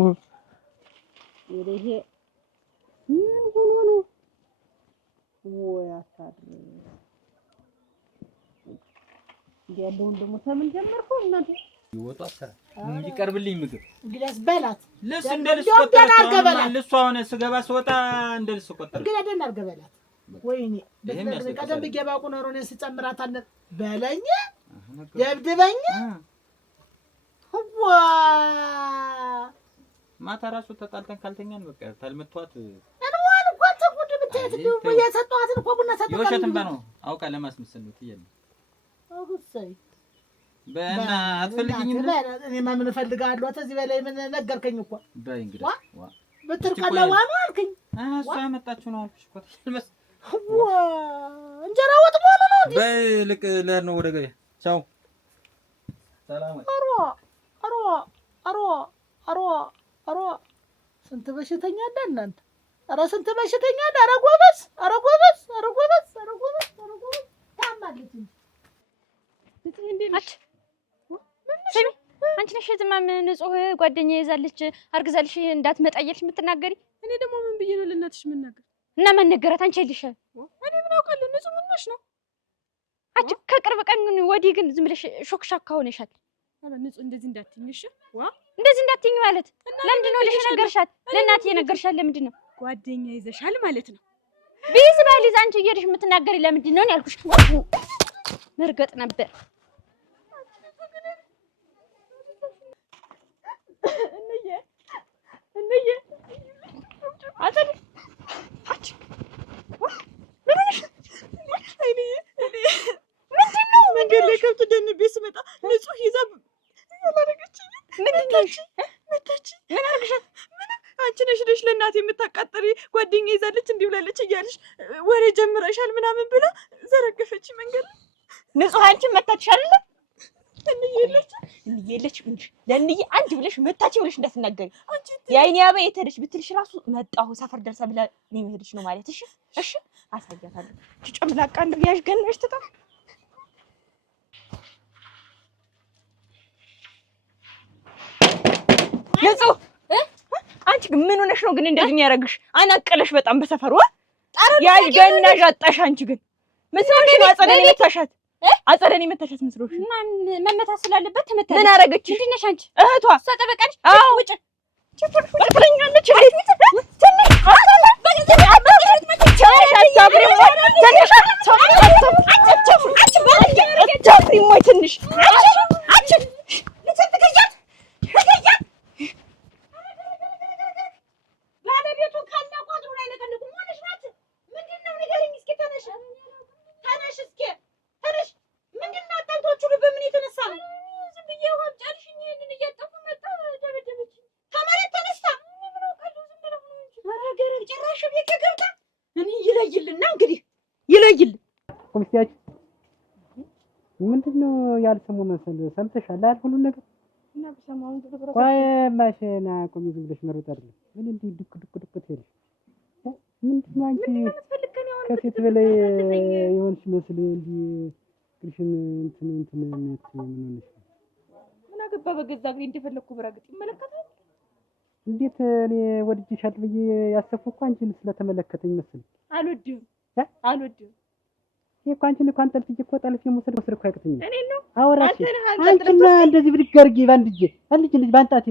ይሄ ምን ሆኖ ነው ወይ አታድር እንዲህ ያለውን ደግሞ ተምን ጀመርኩ እናንተ ይወጣ አሰራ እንዲቀርብልኝ ምግብ እንግዲያስ በላት ልስ እንደልስ ቆጠረ ልስ ሆነ ስገባ ስወጣ እንደልስ ቆጠረ ግን አይደል አርገበላት ወይኔ ቀደም ብዬ ባውቅ ኖሮ ነው ስጨምራት አለ በለኝ ደብድበኝ ዋ ማታ ራሱ ተጣልተን ካልተኛን በቃ ታልመቷት እንዋን እኮ ተጉድ ብትሄድ ነው የሰጧትን እኮ ቡና ሰጥቷት የውሸትም ነው አውቃ ለማስመሰል ነው ትየለ አውግሰይ በእና አትፈልጊኝም? እኔማ ምን እፈልጋለሁ? ተዚህ በላይ ምን ነገርከኝ እኮ በይ እንግዲህ ዋ በትርካላዋ ነው አልከኝ። እሷ ያመጣችሁ ነው አልኩሽ እኮ ተልመስ ዋ እንጀራ ወጥ ሆኖ ነው እንዴ? በይ ልቅ ለር ነው ወደ ገበያ ቻው ሰላም ወይ አሮ ስንት በሽተኛ አለ እናንተ! ኧረ ስንት በሽተኛ አለ! ኧረ ጎበዝ ታማ ታማለች እንጂ አንቺ ነሽ ዝም ንጹህ ጓደኛ ይዛለች አርግዛልሽ እንዳትመጣ እያልሽ የምትናገሪ? እኔ ደግሞ ምን ብዬ ነው ለእናትሽ የምናገር? እና ማን ነገራት? አንቺ አይልሻል። እኔ ምን አውቃለሁ? ንጹህ ምን ነሽ ነው? አንቺ ከቅርብ ቀን ወዲህ ግን ዝም ብለሽ ሾክሻካ ሆነሻል። አረ ንጹህ እንደዚህ እንዳትይኝ እሺ። እንደዚህ እንዳትይኝ ማለት ለምንድን ነው? ልሽ ነገርሻት? ለእናትዬ ነገርሻት? ለምንድን ነው? ጓደኛ ይዘሻል ማለት ነው። ቢዝ ባሊዝ አንቺ እየሄድሽ የምትናገሪ ለምንድን ነው ያልኩሽ? መርገጥ ነበር። እንዬ አጸድ አጭ ምንድን ነው? መንገድ ላይ ከብት ደንቤ ስመጣ ንጹህ ይዛ ያላረገችኝ ምንድን ነው? መታች። ምን አርግሻት? አንቺ ነሽ ልጅ ለእናቴ የምታቃጥሪ ጓደኛ ይዛለች እንዲህ ብላለች እያልሽ ወሬ ጀምረሻል ምናምን ብላ ዘረገፈች መንገድ ላይ። ንጹህ አንቺን መታችሽ አይደለ? እንየለች እንጂ ለእንዬ አንድ ብለሽ መታች ብለሽ እንዳትናገሪ። የአይኔ አበ የት ሄደች ብትልሽ ራሱ መጣሁ ሰፈር ደርሳ ብላ እኔ ሄደች ነው ማለት። እሺ እሺ አሳያታለሁ። ጨምላቃ እንደው ያሽ ገናሽ ተጣ ንጹህ አንቺ ምን ሆነሽ ነው ግን እንደዚህ የሚያረግሽ? አናቀለሽ በጣም በሰፈሩ ያሽ ገናሽ አጣሽ። አንቺ ግን መስሎሽ ነው አጸደኔ መታሻት አጸደኔ መታሻት መስሎሽ? ማን መመታት ስላለበት ተመታሽ? ምን አረገች? ምንድን ነሽ አንቺ? እህቷ ሰጠበቀልሽ? ውጭ ጭፍርኛለች። ትንሽ ኮሚስቲያች ምንድነው ያልሰሙ መሰል? ሰምተሻል አይደል? ሁሉ ነገር እና በሰማው ድረስ ቆይ ማሽና ኮሚዝ ብለሽ መሮጥ አይደለም። ምን እንዴ ዱክ ዱክ ዱክ ትሄድ? ምንድነው አንቺ ከሴት በላይ የሆንሽ መስል እንጂ ግርሽን እንትን ምን ሆነሽ? ምን አገባ በገዛ እግሬ እንደፈለኩ ብረግጥ ይመለከታል። እንዴት እኔ ወድጄሻለሁ ብዬ ያሰብኩ እኮ አንቺን ስለተመለከተኝ መስል። አልወድም ይሄ አንቺን እኮ አንጠልጥዬ እኮ ጠልፌ መውሰድ እኮ አይቀጥኝም። እኔ ነው አውራሽ አንቺና እንደዚህ ብድግ አድርጌ ባንድጄ አንቺ ልጅ ባንጣቴ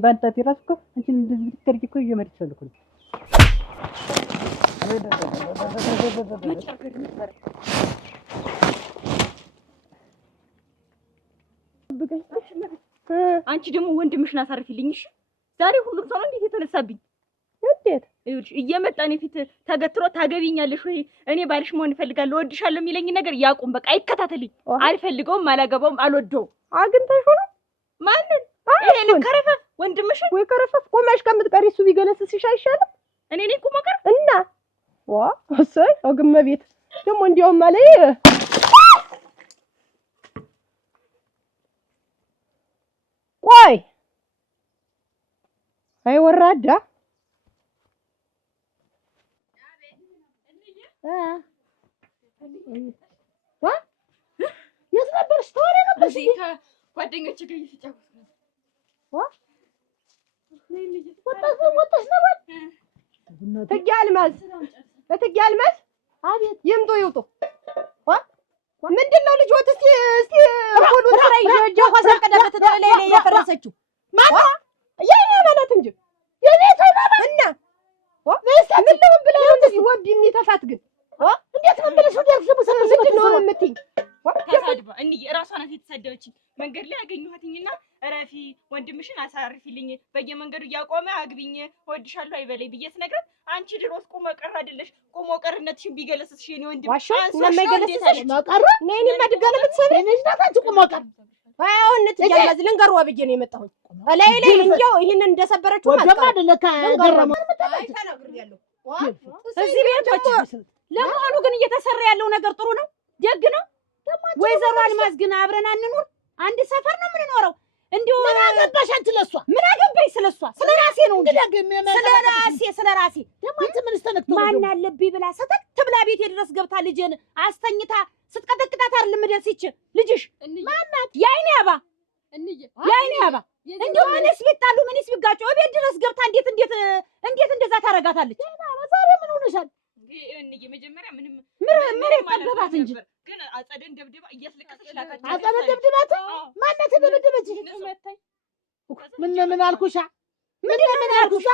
ራስ እኮ አንቺን እንደዚህ ብድግ አድርጌ እኮ እየመርቻለሁ እኮ አንቺ ደግሞ ወንድምሽን አሳርፊልኝ እሺ። ዛሬ ሁሉም ሰው እንዴት የተነሳብኝ? እንዴት ይኸውልሽ እየመጣ እኔ ፊት ተገትሮ ታገቢኛለሽ ወይ እኔ ባልሽ መሆን እፈልጋለሁ እወድሻለሁ የሚለኝ ነገር ያቁም። በቃ አይከታተልኝ። አልፈልገውም፣ አላገባውም፣ አልወደውም። አግኝተሽ ሆነ ማንን? ይሄን ከረፈፍ ወንድምሽን ወይ ከረፈፍ ቆመሽ ከምትቀሪ እሱ ቢገለስስሽ አይሻልም? እኔ ነኝ ቁሞ ቀር እና እሰይ አግመ ቤት ደግሞ እንዲያውም አለኝ ቆይ አይ ወራዳ የት ነበርሽ? ተወሬ ነበርሽ? ጓደኞቼ ጋር እየተጫወትኩ ነው። ወጣሽ ነበር? እትዬ አልማዝ አቤት። ይምጡ ይውጡ። ምንድን ነው ልጅ ወጥ? እስቲ ሁሉን ስራ ይዤ ኳስ ቀደበት ላይ የፈረሰችው ማታ የኔ ማለት እንጂ የኔ ታይባባ እና ምን ነው ብለው እንደዚህ ወድ የሚተፋት ግን እንዴት ነው ብለሽ ወዲያ ሰብሰብ ነው የምትይኝ? ተሳድባ እንዴ እራሷ ናት የተሰደበችኝ። መንገድ ላይ ያገኘኋትኝና እረፊ ወንድምሽን አሳርፊልኝ በየመንገዱ እያቆመ አግቢኝ ወድሻለሁ አይበለኝ ብዬ ስነግራት አንቺ ድሮስ ቁሞ ቀር አይደለሽ ቁሞ ቀርነትሽን ቢገለስሽ የኔ ወንድም አንሶሽ ማቀረ ነኝ ማድጋለበት ሰበ ነኝ ናታች ቁሞ ቀር አሁን ትያለዝ ልንገርዋ ብዬ ነው የመጣሁኝ። ላይ እንዴው ይሄን እንደሰበረችው ማለት ነው አይደለ ከገረመ ተናግሬያለሁ። እዚህ ቤቶች ለመሆኑ ግን እየተሰራ ያለው ነገር ጥሩ ነው? ደግ ነው? ወይዘሮ አልማዝ ግን አብረን አንኖር? አንድ ሰፈር ነው የምንኖረው። እንዴው ምን አገባሽ አንቺ? ለሷ ምን አገባኝ? ስለሷ ስለራሴ ነው እንዴ? ስለራሴ ደግሞ አንቺ ምን ስተነክቶ ማን አለብኝ ብላ ሰተት ብላ ቤቴ ድረስ ገብታ ልጄን አስተኝታ ስትቀጠቅጣት አይደለም ደስይች ልጅሽ ማናት? የአይኔ አባ የአይኔ አባ እንደው ምንስ ቢጣሉ ምንስ ቢጋጩ እቤት ድረስ ገብታ እንዴት እንደዛ ታረጋታለች? ዛሬ ምን ሆነሻል? እንዬ መጀመሪያ ምንም ጠበባት እንጂ ግን አጸደን ደብድባ እያስለቀሰች ላካች። አጸደን ደብድባት ማናት ደብድበች? ምን አልኩሻ? ምን አልኩሽ?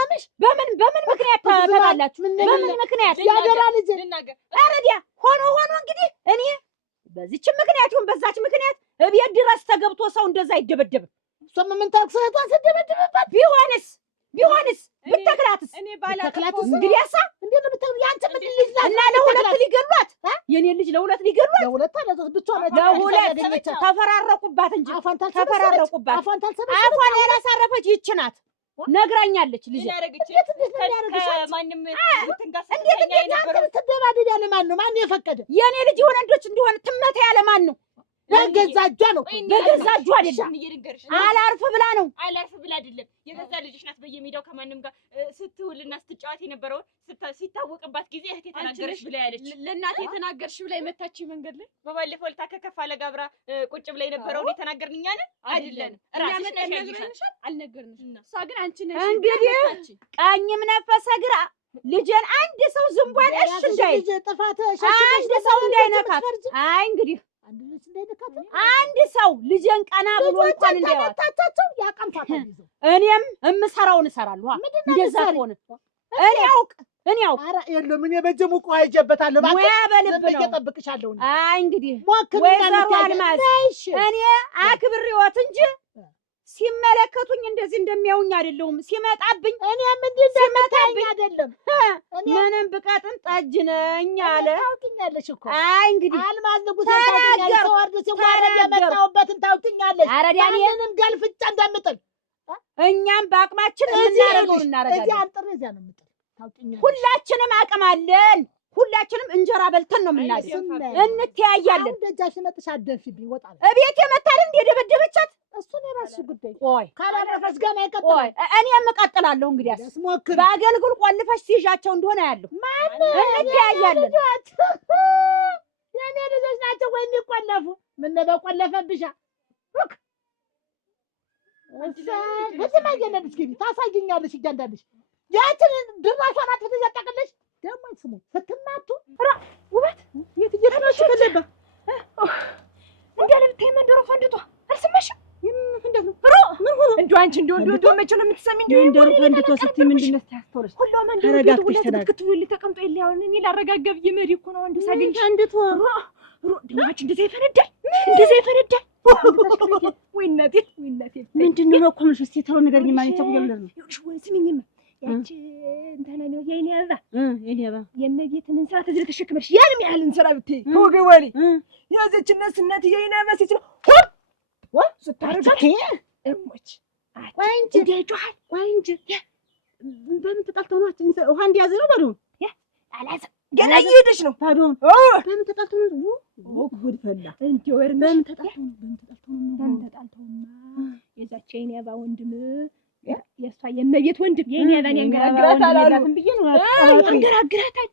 በምን ምክንያት ታጣላችሁ? በምን ምክንያት ያደራ ልጅ ልናገር? አረዲያ ሆኖ እኔ በዚች ምክንያት ይሁን በዛች ምክንያት እቤት ድረስ ተገብቶ ሰው እንደዛ አይደበደብም። እሷም ምን ታክሰቷን ስደበድብባት ቢሆንስ ብትተክላትስ? እኔ ባላተክላትስ እንግዲህ ያሳ እንዴት ነው ብታው? ያንቺ ምን ልጅ ናት እና ለሁለት ሊገሏት የኔ ልጅ ለሁለት ሊገሏት ለሁለት ተፈራረቁባት እንጂ ተፈራረቁባት። አፏን ያላሳረፈች ይህች ናት ነግራኛለች። ልጅ ከማንም ትደባደብ ያለ ማን ነው? ማን የፈቀደ? የኔ ልጅ የሆነ እንዶች እንደሆነ ትመታ ያለ ማን ነው? በገዛ እጇ ነው። በገዛ እጇ አይደለም አላርፍ ብላ ነው። አላርፍ ብላ አይደለም የገዛ ልጅሽ ናት። በየሜዳው ከማንም ጋር ስትውልና ስትጫወት የነበረውን ሲታወቅባት ጊዜ እህቴ ተናገረሽ ብላ ያለች ለእናቴ የተናገርሽ ብላ የመታች መንገድ ላይ በባለፈው ልታ ከከፍ አለ ጋብራ ቁጭ ብላ የነበረውን የተናገርን እኛ ነን አይደለንም። ራስሽ ነሽ ያልሽሻል አልነገርንሽም። እሷ ግን አንቺ ነሽ እንግዲህ ቀኝም ነፈሰ ግራ ልጄን አንድ ሰው ዝምቧን እሺ እንዳይ አንድ ሰው እንዳይነካት። አይ እንግዲህ አንድ ሰው ልጄን ቀና ብሎ እንኳን እንዳይወጣቸው ያቀምታታል። እኔም እምሰራውን እሰራለሁ። እንደዛ ሆነ እኔ አውቅ ኧረ የለም እኔ በጀሙ እኮ አይጀበታለሁ። ሙያ በልብ ነው እጠብቅሻለሁ። አይ እንግዲህ ወይዘሮ አልማዝ እኔ አክብሬዎት እንጂ ሲመለከቱኝ እንደዚህ እንደሚያውኝ አይደለሁም። ሲመጣብኝ እኔም እንዲህ እንደምታይኝ አይደለም። ምንም ብቀጥን ጠጅ ነኝ አለ። ታውቂኛለሽ እኮ አይ እንግዲህ አልማዝ ንጉሥ ታውቂኛለሽ። ተወርድ ሲዋረድ የመጣሁበትን ታውቂኛለሽ። አረዳኔንም ገልፍጫ እንደምጥል እኛም በአቅማችን እናረገው እናረጋለን። እዚህ አንጥሬ እዚያ ነው የምጥል። ታውቂኛለሽ ሁላችንም አቅም አለን። ሁላችንም እንጀራ በልተን ነው የምናድር። እንተያያለን። ደጃሽ መጥሽ አደንሽብኝ ወጣለ እቤት የመታል እንደ ደበደበቻት እሱን የራስሽ ጉዳይ። ቆይ ካላረፈሽ ገና ይቀጥላል። እኔም እቀጥላለሁ። እንግዲያስ በአገልግል ቆልፈሽ ሲይዣቸው እንደሆነ ያለሁ እንተያያለን። የኔ ልጆች ናቸው ወይ የሚቆለፉ? ምን በቆለፈብሻ እዚህ ማየነልሽ ግቢ ታሳይኛለሽ። እያንዳንድሽ ያችን ድራሿን አጥፍተሽ ያጣቅልሽ ደግሞ ስሙ ስትማቱ ውበት የት እየሄድሽ ከለባ እንዳለብታይ መንደሮ ፈንድቷ አልሰማሽም? እንደው አንቺ እንደው መቼ ነው የምትሰሚ? እንደው መንደሮ ፈንድቷ ስትይ ምንድን ነው ታስተውለሽ? ሁሉ መንደሮ ክትብል ተቀምጦ የለ አሁን እኔ ላረጋጋ ብዬ መሪ እኮ ነው አንዱ ሳገኝ ፈንድቷ ደማች እንደዛ ይፈነዳል ወይ እናቴ ምንድን ነው ቆምሽ? እስኪ ተው ንገሪኝ። ማለት ተቆየለ ነው ወይ ስሚኝማ ያቺ እንትና ነው የኔ አበባ የነቤትን እንስራ ተዝለ ተሸክመሽ ያንም ያህል እንስራ ብትይ ከወገቧ ላይ ያዘችና ስናት የኔ አበባ ሲት ነው ስታረጋት እሞች አንቺ እንደጆሃል ወንጅ በምን ተጣልተው ነው? ውሃ እንዲያዘ ነው ባዶ አላዘ ገና እየሄደች ነው ባዶ በምን ተጣልተው ነው? ጉድ ፈላ እንዴ ወር በምን ተጣልተው ነው? የዛች የኔ አበባ ወንድም የእሷ የእመቤት ወንድም የኔ አበባን ያንገራግራታል አሉ ብዬ ነው ያንገራግራታል።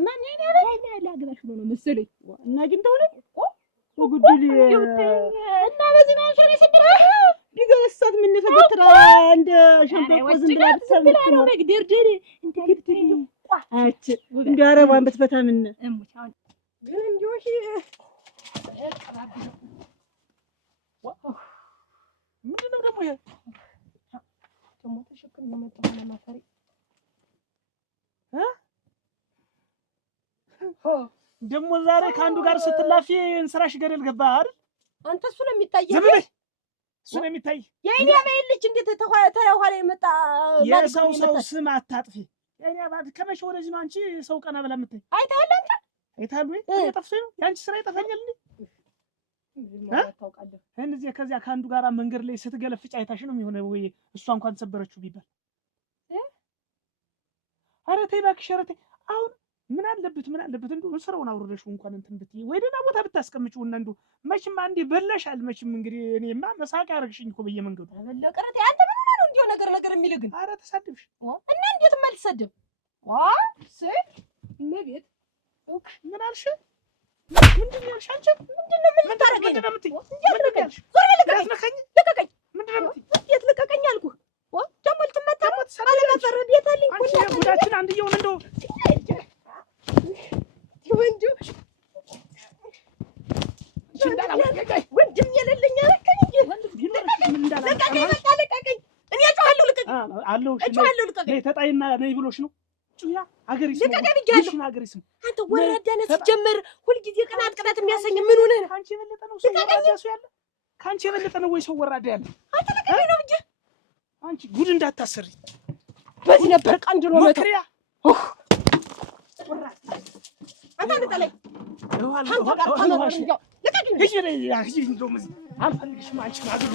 ማን የኔ አበባ ላግባሽ ብሎ ነው መሰለኝ እና አግኝተው ነው ጉድል እና በዚህ ነው ሸሪ ሰብራ ቢገለሳት ምን ተበትራ እንደ ሸምበቆ ዝም ብላ ተሰብት ነው ደግደርደር እንደ ግብትኝ ቋት እንደ አረባን በትፈታ ምን እሙቻው ግን እንዲውሽ ምንድነው ደግሞ ይሄ ደግሞ ተሸክም የመጣው ለማፈሪ ደግሞ ዛሬ ከአንዱ ጋር ስትላፊ እንስራሽ ገደል ገባ አይደል? አንተ እሱ ነው የሚታየው። እሱ ነው የሚታይ። የኔ አበባ ልጅ እንዴት ተኋላ የመጣ የሰው ስም አታጥፊ። የኔ አበባ ከመቼ ወደዚህ ነው አንቺ ሰው ቀና ብላ የምታይ? አይተሃል አንተ? አይተሃል ወይ? ጠፍቶኝ ነው ያንቺ ስራ ይጠፋኛል እንዴ? ታውቃለህ እንደዚህ ከዚያ ከአንዱ ጋር መንገድ ላይ ስትገለፍጭ አይታሽ ነው የሚሆነው ወይ እሷ እንኳን ሰበረችው ቢባል? ኧረ ተይ እባክሽ፣ ኧረ ተይ። አሁን ምን አለበት እንደው ስራውን አውርደሽው እንኳን እንትን ብትይ ወይ ደህና ቦታ ብታስቀምጪው እና እንደው መቼም አንዴ በለሻል። መቼም እንግዲህ እኔማ መሳቅ ያደርግሽኝ እኮ በየመንገዱ በለቀረት አንተ ምን ሆነ ነው እንዲሁ ነገር የሚል ግን? ኧረ ተሳደብሽ እና እንዴት መልሰደብ ስይ እመቤት ምን አልሽ? ምንድን ነው ያልሽ አንቺ? ምንድን ነው ምን ልታረገኝ? ምንድን ነው የምትይኝ? ዞር በል ልቀቀኝ! ልቀቀኝ! ምንድን ነው የምትይኝ? የት ልቀቀኝ አልኩህ? ደግሞ ልትመታ ነው? አለማፈር ቤት አለኝ እኮ አንቺ ጉዳችን አንድየውን እንደው ወንዱ ወንድም የሌለኝ አረከኝ እንጂ ልቀቀኝ! በቃ ልቀቀኝ! እኔ እጮሃለሁ! ልቀቀኝ! እጮሃለሁ! ልቀቀኝ! ተጣይና ነይ ብሎሽ ነው ጩያ ሀገር ይስም ልቀቀኝ ብያለሁ። ሀገር ይስም አንተ ወራዳ ነህ ሲጀመር ሁልጊዜ ቅናት የሚያሰኝ ምን ሆነህ ነው? ከአንቺ የበለጠ ነው ሰው ወራዳ ሰው ያለ? ከአንቺ የበለጠ ነው ወይ ሰው ወራዳ ያለ? አንተ ልቀቀኝ ነው እንጂ አንቺ ጉድ እንዳታሰሪ። በዚህ ነበር ቀንድሎ መተው። መክሪያ አንተ ልጠለኝ አልፈልግሽም አንቺን አግሉ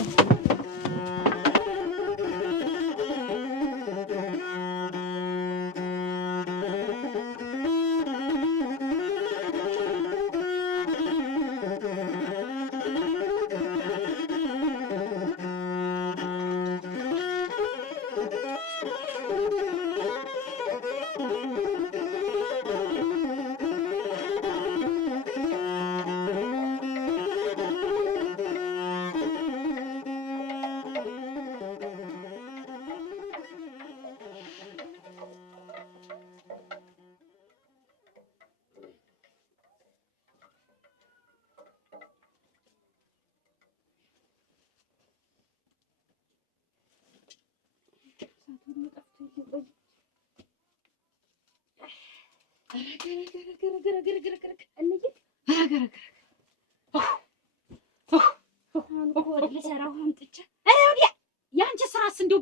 የአንቺ ስራስ እንደው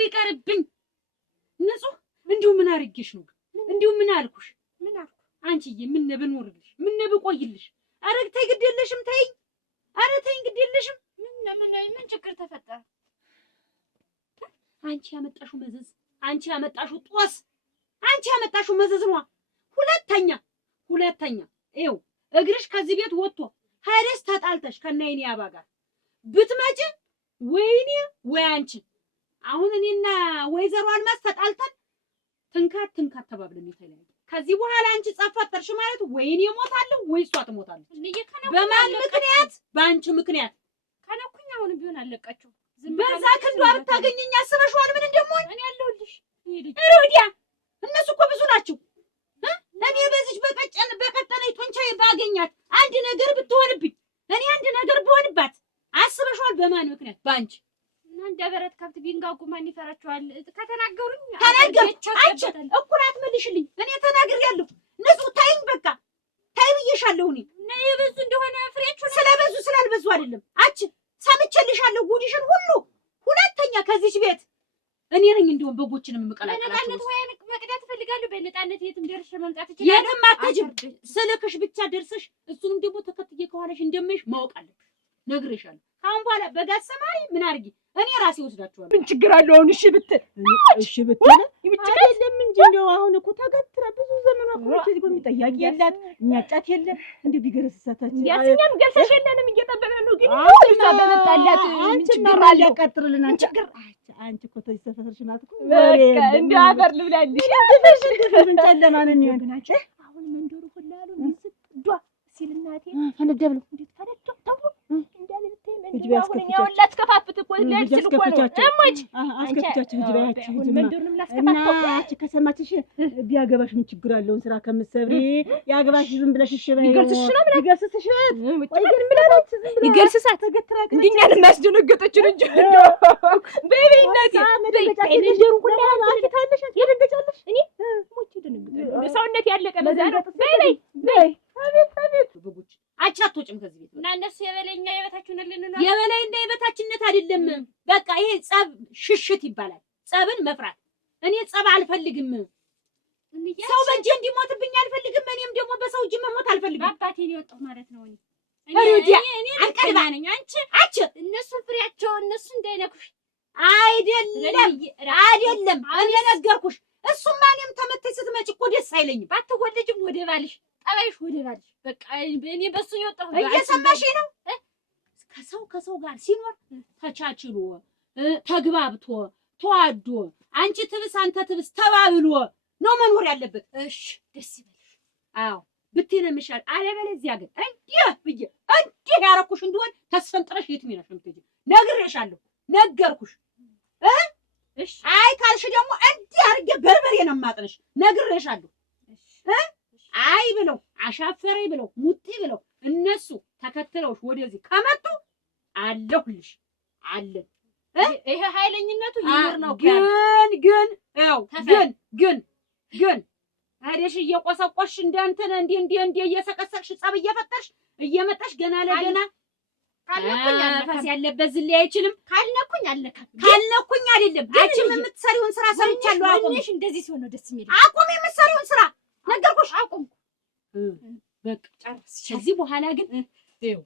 ቢቀርብኝ ንጹህ እንደው ምን አድርጌሽ ነው? እንደው ምን አልኩሽ? አንቺዬ ምን ብኖርልሽ ምን ብቆይልሽ? ኧረ ተይ ግድ የለሽም ተይኝ። ኧረ ተይኝ ግድ የለሽም። ምን ችግር ተፈጠረ? አንቺ ያመጣሽው መዘዝ፣ አንቺ ያመጣሽው ጦስ፣ አንቺ ያመጣሽው መዘዝ ነው። ሁለተኛ ይኸው እግርሽ ከዚህ ቤት ወጥቶ ሄደሽ ተጣልተሽ ከነይኔ አባ ጋር ብትመጪ ወይኔ ወይ አንቺ አሁን እኔና ወይዘሮ አልማዝ ተጣልተን ትንካት ተባብለን የተለያየ ከዚህ በኋላ አንቺ ጸፈጠርሽ ማለት ወይኔ እሞታለሁ ወይ እሷ ትሞታለች። በማን ምክንያት? በአንቺ ምክንያት ከነኩኝ። አሁን ቢሆን አለቃችሁ በዛ ክንዷ ብታገኘኝ አስበሽዋል ምን እንደምሆን? እኔ ያለሁልሽ ሩዲያ እነሱ እኮ ብዙ ናቸው። እኔ በዚች በቀጠነኝ ጡንቻዬ ባገኛት አንድ ነገር ብትሆንብኝ እኔ አንድ ነገር ብሆንባት አስበሽዋል? በማን ምክንያት? ባንቺ እና እንደ በረት ከብት ቢንጋጉ ማን ይፈራቸዋል? ከተናገሩኝ አንቺ እኩል አትመልሽልኝ። እኔ ተናግሬያለሁ። ንጹህ ታይኝ፣ በቃ ታይ ብዬሻለሁ። እኔ እና የበዙ እንደሆነ ፍሬያችሁ ስለበዙ ስላልበዙ አይደለም። አንቺ ሰምቼልሻለሁ ጉዲሽን ሁሉ። ሁለተኛ ከዚች ቤት እኔ ነኝ እንደውም በጎችንም የምቀላቀላቸው። በነፃነት ወይ መቅዳት እፈልጋለሁ። በነፃነት የትም ደርሼ መምጣት እችላለሁ። የትም አትሄጂም። ስልክሽ ብቻ ደርሰሽ እሱንም ደግሞ ተከትዬ ከኋላሽ እንደምሽ ማወቅ አለብሽ። ነግሬሻለሁ። ካሁን በኋላ በጋዝ ሰማሪ ምን አድርጊ እኔ ራሴ ወስዳችኋለሁ። ምን ችግር አለው አሁን? እሺ ብትል አይደለም እንጂ እንደው አሁን እኮ ተገትራ ብዙ ዘመን አቆየች። እዚህ ጎን ጠያቂ የላት የሚያጫት የለ እንዴ ቢገረስሳታችን ያስኛም ገልሰሽ የለንም እየጠበቅን ነው። ግን እሷ በመጣላት ምን ችግር አለ? ያቀጥርልና አንቺ እኮ ተይሰፈርሽ ናት እኮ በቃ እንደ አፈር ልብላልሽ። ምን ጨለማ ነው የሚሆን? አሁን መንደሩ ሁሉ ያሉ ዷ ሲል እናቴ ፈነደብ ነው እንዴት ፈነደብ ታው እንዳልልቴ መንደሩ አሁን ያውላት ከፋፍት እኮ ለልስል እኮ ነው እሞች አስከፍቻችሁ ጅባያችሁ መንደሩንም ላስከፋፍተው አንቺ ከሰማችሽ ቢያገባሽ ምን ችግር አለው? ስራ ከምትሰብሪ ያገባሽ ዝም ብለሽ እሺ በይ። ይገርስሽ ነው ብለሽ ይገርስሽ ይገርስሳት ተገትራ እንዲኛን ማስደነገጠችን እንጂ በቤናቴ መንደሩ ሁሉ አፍታለሽ ያደንገጫለሽ። እኔ ሞች ደንገጫለሽ ሰውነት ያለቀ ለዛ ነው። በይ አቤት በጎች አንቺ አትወጭም ከዚህ ቤት እና እነሱ የበላይኛ የበታችን ልንና የበላይና የበታችነት አይደለም። በቃ ይሄ ጸብ ሽሽት ይባላል። ጸብን መፍራት። እኔ ጸብ አልፈልግም። ሰው በእጄ እንዲሞትብኝ አልፈልግም። እኔም ደግሞ በሰው እጅ መሞት አልፈልግም። አባቴ ነው የወጣው ማለት ነው። እኔ አንቀልባ ነኝ። አንቺ እነሱ ፍሬያቸው እነሱ እንዳይነኩሽ አይደለም እኔ ነገርኩሽ። እሱማ እኔም ተመተሽ ስትመጪ እኮ ደስ አይለኝም። ባትወለጅም ወደ ባልሽ ጠባይሽ ወደ ባልሽ በቃ እኔ በሱ የወጣሁ እየሰማሽ ነው። ከሰው ጋር ሲኖር ተቻችሎ ተግባብቶ ተዋዶ አንቺ ትብስ አንተ ትብስ ተባብሎ ነው መኖር ያለበት። እሺ ደስ ይበልሽ። አዎ ብትይ ነው የሚሻል። አለበለዚያ ግን እንዲህ ያረኩሽ እንደሆነ ተስፈንጥረሽ የትም ይነሽ የምትሄጂ ነግሬሻለሁ። ነገርኩሽ። እሺ አይ ካልሽ ደግሞ እንዲህ አድርጌ በርበሬ ነው የማጥንሽ። ነግሬሻለሁ። አይ ብለው አሻፈረኝ ብለው ሙጢ ብለው እነሱ ተከትለውሽ ወደዚህ ከመጡ አለሁልሽ አለን። ይሄ ኃይለኝነቱ ይኖር ነው። ግን አይደሽ እየቆሰቆሽ እንዳንተን እንዲህ እየሰቀሰቅሽ ጸብ እየፈጠርሽ እየመጣሽ ገና ለገና ካልነኩኝ ፈስ ያለበት ዝላይ አይችልም። ካልነኩኝ አይደለም አንቺም የምትሰሪውን ስራ ሰምቻለሁ። አቁምሽ። እንደዚህ ሲሆን ነው ደስ የሚል። አቁም የምትሰሪውን ስራ ነገርኩሽ። አቁም በቃ ጨርስ። ከዚህ በኋላ ግን ይኸው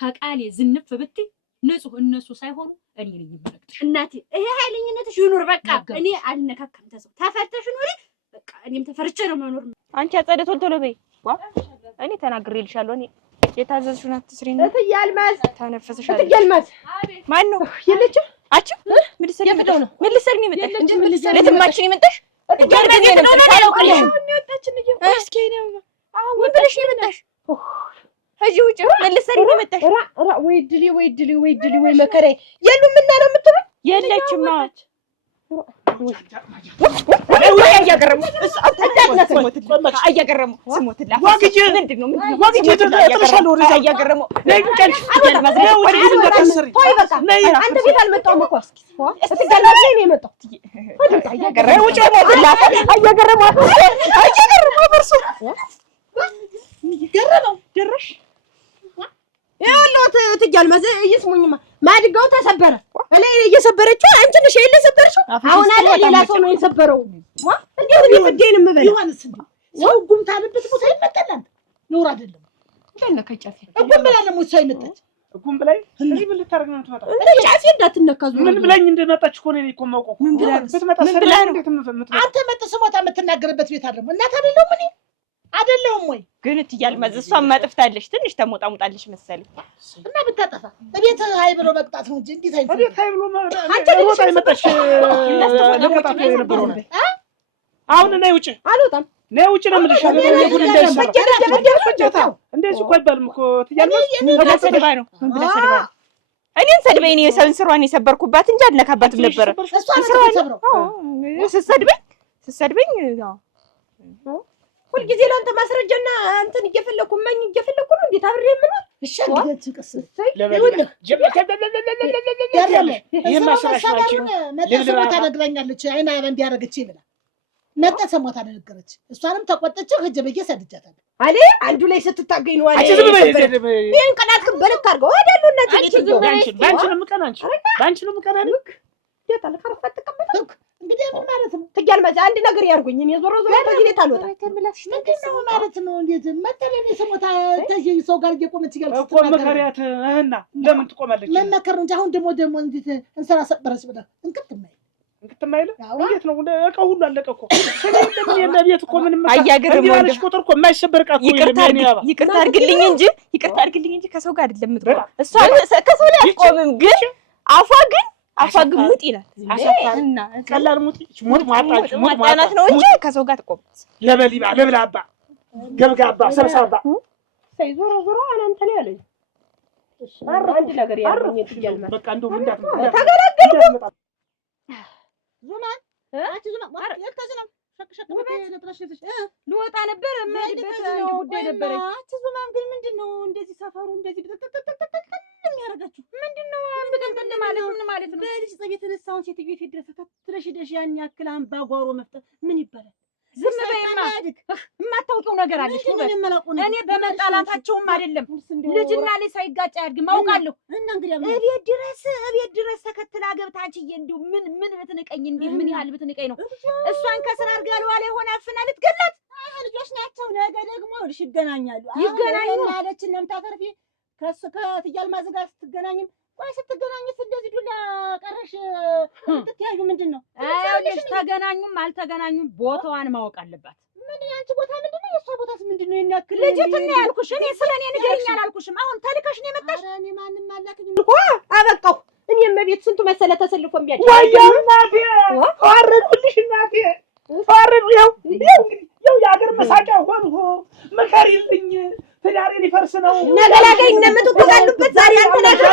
ከቃሌ ዝንፍ ብትይ ንጹህ እነሱ ሳይሆኑ እኔ ነኝ የምረግጥሽ። እናቴ ይሄ ኃይለኝነትሽ ይኑር። በቃ እኔ አልነካከም። ተሰው ተፈተሽ ኑሪ። በቃ እኔም ተፈርቼ ነው መኖር። አንቺ አጸደ ቶሎ በይ። እኔ ተናግሬልሻለሁ። እኔ የታዘዝሽውን አትስሪ ነው። እትዬ አልማዝ ተነፈሰሻል። እትዬ አልማዝ ማን ነው? የለችም። አቺ ምን ልትሰሪ ነው? ምን ልትሰሪ ነው የመጣሽ? ለትማችን የመጣሽ እጋርገኝ ነው ታላውቅልሽ። እስኪ ነው አሁን ብለሽ ነው የመጣሽ? እዚህ ውጭ ምን ልትሰሪ ነው የመጣሽ? ወይ ድሊ ወይ መከራዬ የሉም እና ነው የምትለው? የለችም። እየስሙኝማ ማድጋው ተሰበረ። እኔ እየሰበረችው አንቺ ነሽ የሰበረችው። አሁን አለ ሌላ ሰው ነው የሰበረው። እንዴት ነው ፍዴን የምበላ? ይሆንስ እንዴ ሰው ጉምታ አለበት ቦታ ይመጣል። ኑር አይደለም እንደነከጫፊ ጉም ብላ ነው ሰው ይመጣች። ጉም ብላይ እዚህ ምን ልታረግ ነው የምትመጣው? ጫፊ እንዳትነካዙ። ምን ብላኝ እንደመጣች እኮ ነው እኮ የማውቀው። ብትመጣ ሰላ እንዴት የምትመጣ? አንተ መጥተህ ስሞታ የምትናገርበት ቤት አይደለም። እናት አይደለም እኔ አይደለም ወይ? ግን እትያል መዝ እሷም ማጥፍታለሽ። ትንሽ ተሞጣሙጣለሽ መሰለኝ። እና ብታጠፋ እቤት ሃይ ብሎ መቅጣት ነው እንጂ እንዴት አይፈል? እቤት ሃይ ብሎ ሮጣ ይመጣሽ ለመጣት የነበረው ነው። አሁን ነይ ውጪ። አልወጣም። ነይ ውጪ ነው የምልሽ። እንደዚህ እኮ አይባልም እኮ እትያል መዝ ሰድባ ነው። እኔን ሰድበኝ። እኔ የሰውን ስሯን የሰበርኩባት እንጂ አልነካባትም ነበረ። ስትሰድበኝ ሁልጊዜ ለአንተ ማስረጃና እንትን እየፈለኩ ነው። እንዴት አብሬ የምኖር? እሺ እንዴት ትቀስል ይኸውልህ መጣ ታነግራኛለች። አይና እንዲያረግች ይላል መጣ ሰሞታ ነገረች። እሷንም ተቆጠች። ህጀ በየ ሰድጃታለሁ አለ አንዱ ላይ ስትታገኝ ነው አለ። ይሄን ቀናት ግን በልክ አድርገው ወዳለው እና ባንቺ ነው ምቀናኝ የታለ ካርፋት ተቀበልክ እንግዲህ ምን ማለት ነው? ትያል ማዛ አንድ ነገር ያርጉኝ። እኔ ዞሮ ከዚህ ቤት አልወጣም። ምንድነው ማለት ነው? እንዴት መተለኔ ሰሞታ ተዚህ ሰው ጋር እየቆመች ይገልጽ እኮ መከሪያት እህና ለምን ትቆማለች? መመከር ነው እንጂ አሁን ደግሞ እንዴት እንሰራ ሰበረች ብላ እንቅጥማይ እንዴት ነው? እቃ ሁሉ አለቀ እኮ። ስለዚህ የቤት እኮ ምንም አያገርም ወንድ ቁጥር እኮ የማይሰበር እቃ እኮ ይቅርታ አድርግልኝ እንጂ ከሰው ጋር አይደለም የምትቆም እሷ። ከሰው ላይ አትቆምም፣ ግን አፏ ግን ሙጥ ይላል። አሳፋና ቀላል ሙጥ ማጣናት ነው እንጂ ከሰው ጋር ትቆም። ለበላባ ገብጋባ ሰብሳባ ሳይ ዞሮ አንተ ነው ያለኝ። እሺ አንድ ነገር ያርጉኝ። ትያል ማለት በቃ እንደው ምንዳት ተገላገልኩ። ዙማን አንቺ ዙማን የልተዝናም ሸክሸክ ልወጣ ነበር የምሄድበት ጉዳይ ነበረ። አንቺ ዙማን ግን ምንድነው እንደዚህ ሰፈሩ እንደዚህ የሚያረጋችሁ? ምንድነው አንበተንተን ማለት ምን ማለት ነው? በልጅ ጸብ የተነሳውን ሴትዮ ፊት ድረስ ተከትለሽ ሄደሽ ያን ያክል አምባጓሮ መፍጠር ምን ይባላል? ዝም በይማ። የማታውቂው ነገር አለሽ። እኔ በመጣላታቸውም አይደለም ልጅና ልጅ ሳይጋጭ አያድግም አውቃለሁ። እና እንግዲህ እቤት ድረስ ተከትላ ገብታ አንቺዬ እንደው ምን ብትንቀኝ እንዴ ምን ያህል ብትንቀኝ ነው? እሷን ከስራ አድርጋ ለዋለ የሆነ አፍና ልትገላት ልጆች ናቸው። ነገ ደግሞ ይገናኛሉ ያለችን ነው የምታተርፊ ከትያል ማዝ ጋር ስትገናኝም ቆይ ስትገናኝስ እንደዚህ ዱላ ቀረሽ ትትያዩ ምንድን ነው? አይልሽ ተገናኙም አልተገናኙም ቦታዋን ማወቅ አለባት። ምን ያንቺ ቦታ ምንድነው? የሷ ቦታስ ምንድነው? የናክል ልጅትና ያልኩሽ እኔ ስለኔ ንገሪኝ አላልኩሽም? አሁን ተልከሽ ነው የመጣሽ? ኧረ እኔ ማንንም አላከኝ እኮ አበቃው። እኔም በቤት ስንቱ መሰለ ተሰልፎ የሚያጭ ወይ እናቴ አረዱልሽ እናቴ ፈርዱ ይኸው የአገር መሳቂያ ሆንሁ። ምከሪልኝ ትዳሬ ሊፈርስ ነው። ነገላገኝ እንደምትቆጣሉበት ዛሬ አንተ ናቸው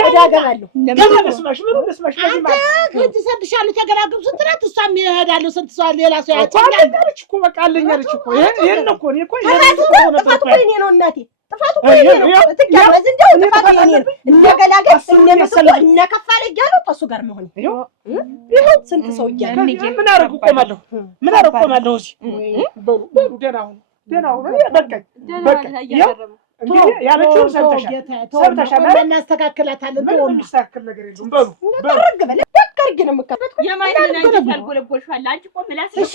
ያጋጋለሁ ለመስማሽ ምን ልስማሽ አንተ ከእጅ ሰጥሻለሁ ተገላግም ስንት ናት እሷም ይሄዳሉ ስንት ሰው ሌላ ሰው ያጨኛል አለች እኮ በቃ አለኝ አለች እኮ ይሄን እኮ እኔ እኮ ጥፋቱ እኮ የእኔ ነው እናቴ ጥፋቱ እኮ የእኔ ነው ትጋበዝ እንደው ጥፋቱ የእኔ ነው እንደገላገኝ እነከፋለ እያለሁ ከእሱ ጋር መሆን ይኸው ስንት ሰው እያለ ምን አደረጉ ቆማለሁ እዚህ በሉ ደህና ሁኑ በቃ እንግዲህ ያለችውን ሰምተሻል እናስተካክላታለን ምንም የሚስተካከል ነገር የለውም በሉ ደርግ በለ ደርግ ነው የምከፈት የማንን አንቺ ያልጎለጎልሻል አንቺ እኮ ምላስሽ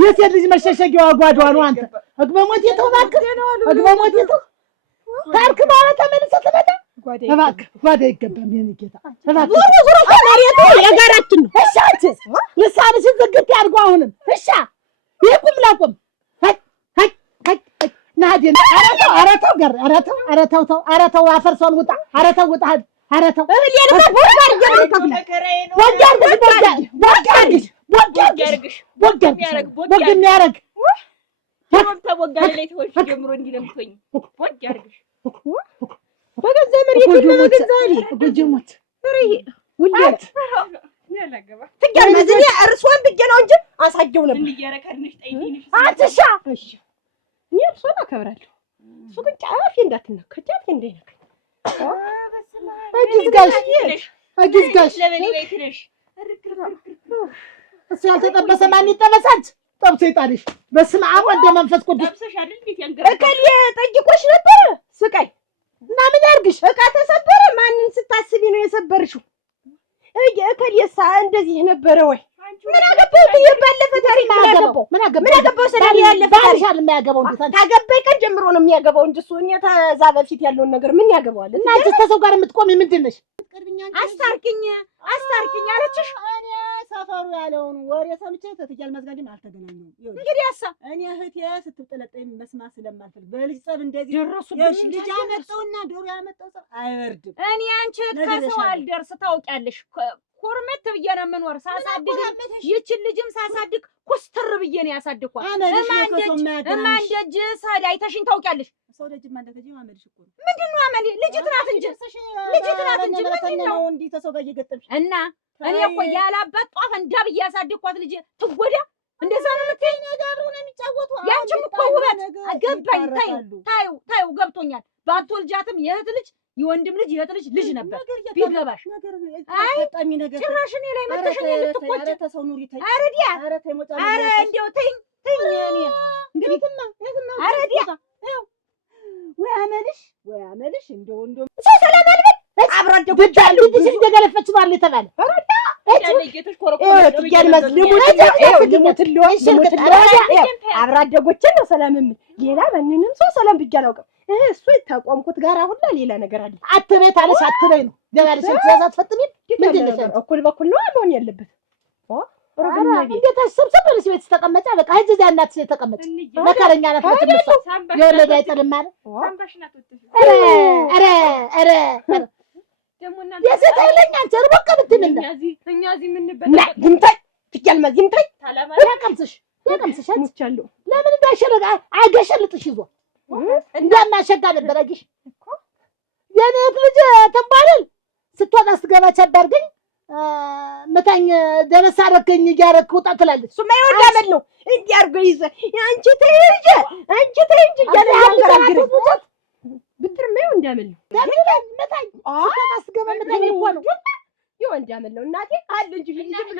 የሴት ልጅ መሸሸጊያዋ ጓዳዋ ነው። አንተ እግበሞት የተው እባክህ እግበሞት የተው ታርክ በኋላ ተመልሰህ ትመጣ እባክህ ጓዳ አይገባም። የእኔ ጌታ እባክህ ዞሮ መሬቱ የጋራችን ነው። እሺ አንቺ ልሳንሽን ዝግት ያድርገው አሁንም እሺ ይቁም ላቁም ናዲ አረተው አፈርሶን ውጣ አረተው ውጣ አረተው እርሶን ብዬ ነው እንጂ አሳጀው ነበር። አትሻ እኔ እርሶን አከብራለሁ። እሱ ግን ጫፌ እንዳትነካ ጫፌ እንዳይነካ አጊዝጋሽ እሱ ያልተጠበሰ ማን ይጠበሳል? ጠብሶ ይጣልሽ። በስመ አብ ወልደ መንፈስ ቅዱስ እከሌ ጠይቆሽ ነበረ ስቃይ እና ምን ያርግሽ? እቃ ተሰበረ። ማንን ስታስቢ ነው የሰበርሽው? እከሌሳ እንደዚህ ነበረ ወይ? ምን አገባው? ባለፈ ታሪክ ምን አገባው? ሰላም ያለፈ ታሪክ የሚያገባው እንዴ? ታገባይ ቀን ጀምሮ ነው የሚያገባው እንጂ እሱ እኔ ተዛ በፊት ያለውን ነገር ምን ያገባዋል? እና አንቺ ተሰው ጋር የምትቆሚ ምንድን ነሽ? አስታርቂኝ አለችሽ። እኔ ሰፈሩ ያለውን ወሬ ሰምቼ ተትያል መዝጋድም አልተገናኘሁም። እንግዲህ እኔ እህቴ ስትጠለጠኝ መስማት ስለማልፈልግ በልጅ ጸብ እንደዚህ ደረሱብሽ። ልጅ ያመጣውና ዶሮ ያመጣው ጸብ አይወርድም። እኔ አንቺ ከሰው አልደርስ ታውቂያለሽ። ኮርመት ብዬ ነው የምኖር ሳሳድግ ይችን ልጅም ሳሳድግ ኩስትር ብዬ ነው ያሳድኳት። እማን ደጅ ሳል አይተሽኝ ታውቂያለሽ። ሰው ደጅ ማንደከጂ ማመልሽ እኮ ምንድን ነው አመሌ? ልጅት ናት እንጂ ምንድን ነው እንዲህ ተሰው ጋር እየገጠምሽ እና እኔ እኮ ያላባት ጧፍ እንዳ ብዬ ያሳድኳት ልጅ ትጎዳ እንደዛ ነው የምትይኝ? አብረው ነው የሚጫወቱ። ያንቺም እኮ ውበት ገባኝ። ታዩ ገብቶኛል። ባትወልጃትም የእህት ልጅ የወንድም ልጅ የእህት ልጅ ነበር ቢገባሽ። አይ ጭራሽ እኔ ላይ መተሽ እኔ ልትቆጭ። ኧረ ዲያ ኧረ እንደው ተይኝ እኔ እንግዲህ ኧረ ዲያ ወይ አመልሽ እንደው ሰው ሰላም አልበል አብራን ደጉዳሉ ልጅ እንደገለፈች ነው አለ የተባለ አብራደጎችን ነው ሰላም የምል ሌላ ማንንም ሰው ሰላም ብዬ አላውቅም። እሱ የተቋምኩት ጋር አሁን ሌላ ነገር አለ። አትቤት አለሽ አትበይ ነው ገባልሽ። ትእዛዝ አትፈጥሚም። ምንድን ነው እኩል በኩል ነው መሆን ያለበት። እንዴት አሰብሰብ ብለሽ ቤት ተቀመጫ በቃ እዚህ ዛ እናትሽ ተቀመጭ። መከረኛ ናት ምትመጣ የወለደ አይጠልም ማለት ኧረ የሰጠለኝ አንቺ ርቦቅ ብትምንዳ እኛ እዚህ የምንበላ ይምታይ ትያልማዝ ይምታይ ያቀምስሽ አትቻለሁ። ለምን እንዳይሸረጋ አይገሸልጥሽ ይዞ እንደማሸጋ ነበር አጊሽ የኔ ልጅ ተባረል ስትወጣ ስትገባ ቸባር ግን መታኝ ደረሳ አደረገኝ እያደረክ ውጣ ትላለች። እሱማ ይወዳመል ነው እንዲያርጎ ይዘ አንቺ ተይ እንጂ እያለ ያንገራግር ብድር ነው እንዳመል ነው መታኝ አስገባ መታኝ እኮ ነው ይወን እንዳመል ነው እናቴ አለ እንጂ ዝም ብሎ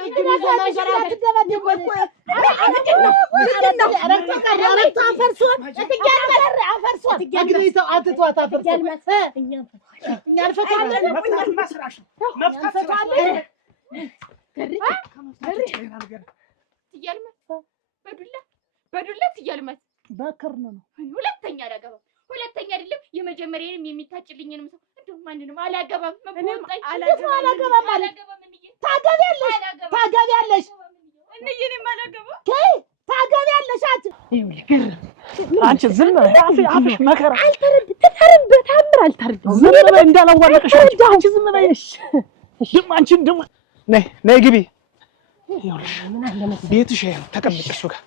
በዱላ ትያልማት በክር ነው ሁለተኛ አላገባም። ሁለተኛ አይደለም የመጀመሪያንም የሚታጭልኝንም ሰው እንደው ማንንም አላገባም። ታገቢያለሽ እኔ እኔም አላገባም። ታገ ትገቢያለሽ አንቺ ዝም በይ አፍሽ መከራ ተተርበት አምር አልተርድም ዝም በይ እንዳላዋለቅሽ አንቺ ዝም በይ ደግሞ አንቺን ደግሞ ነይ ግቢ ይኸውልሽ ቤትሽ ይሄ ነው ተቀመጭ እሱ ጋር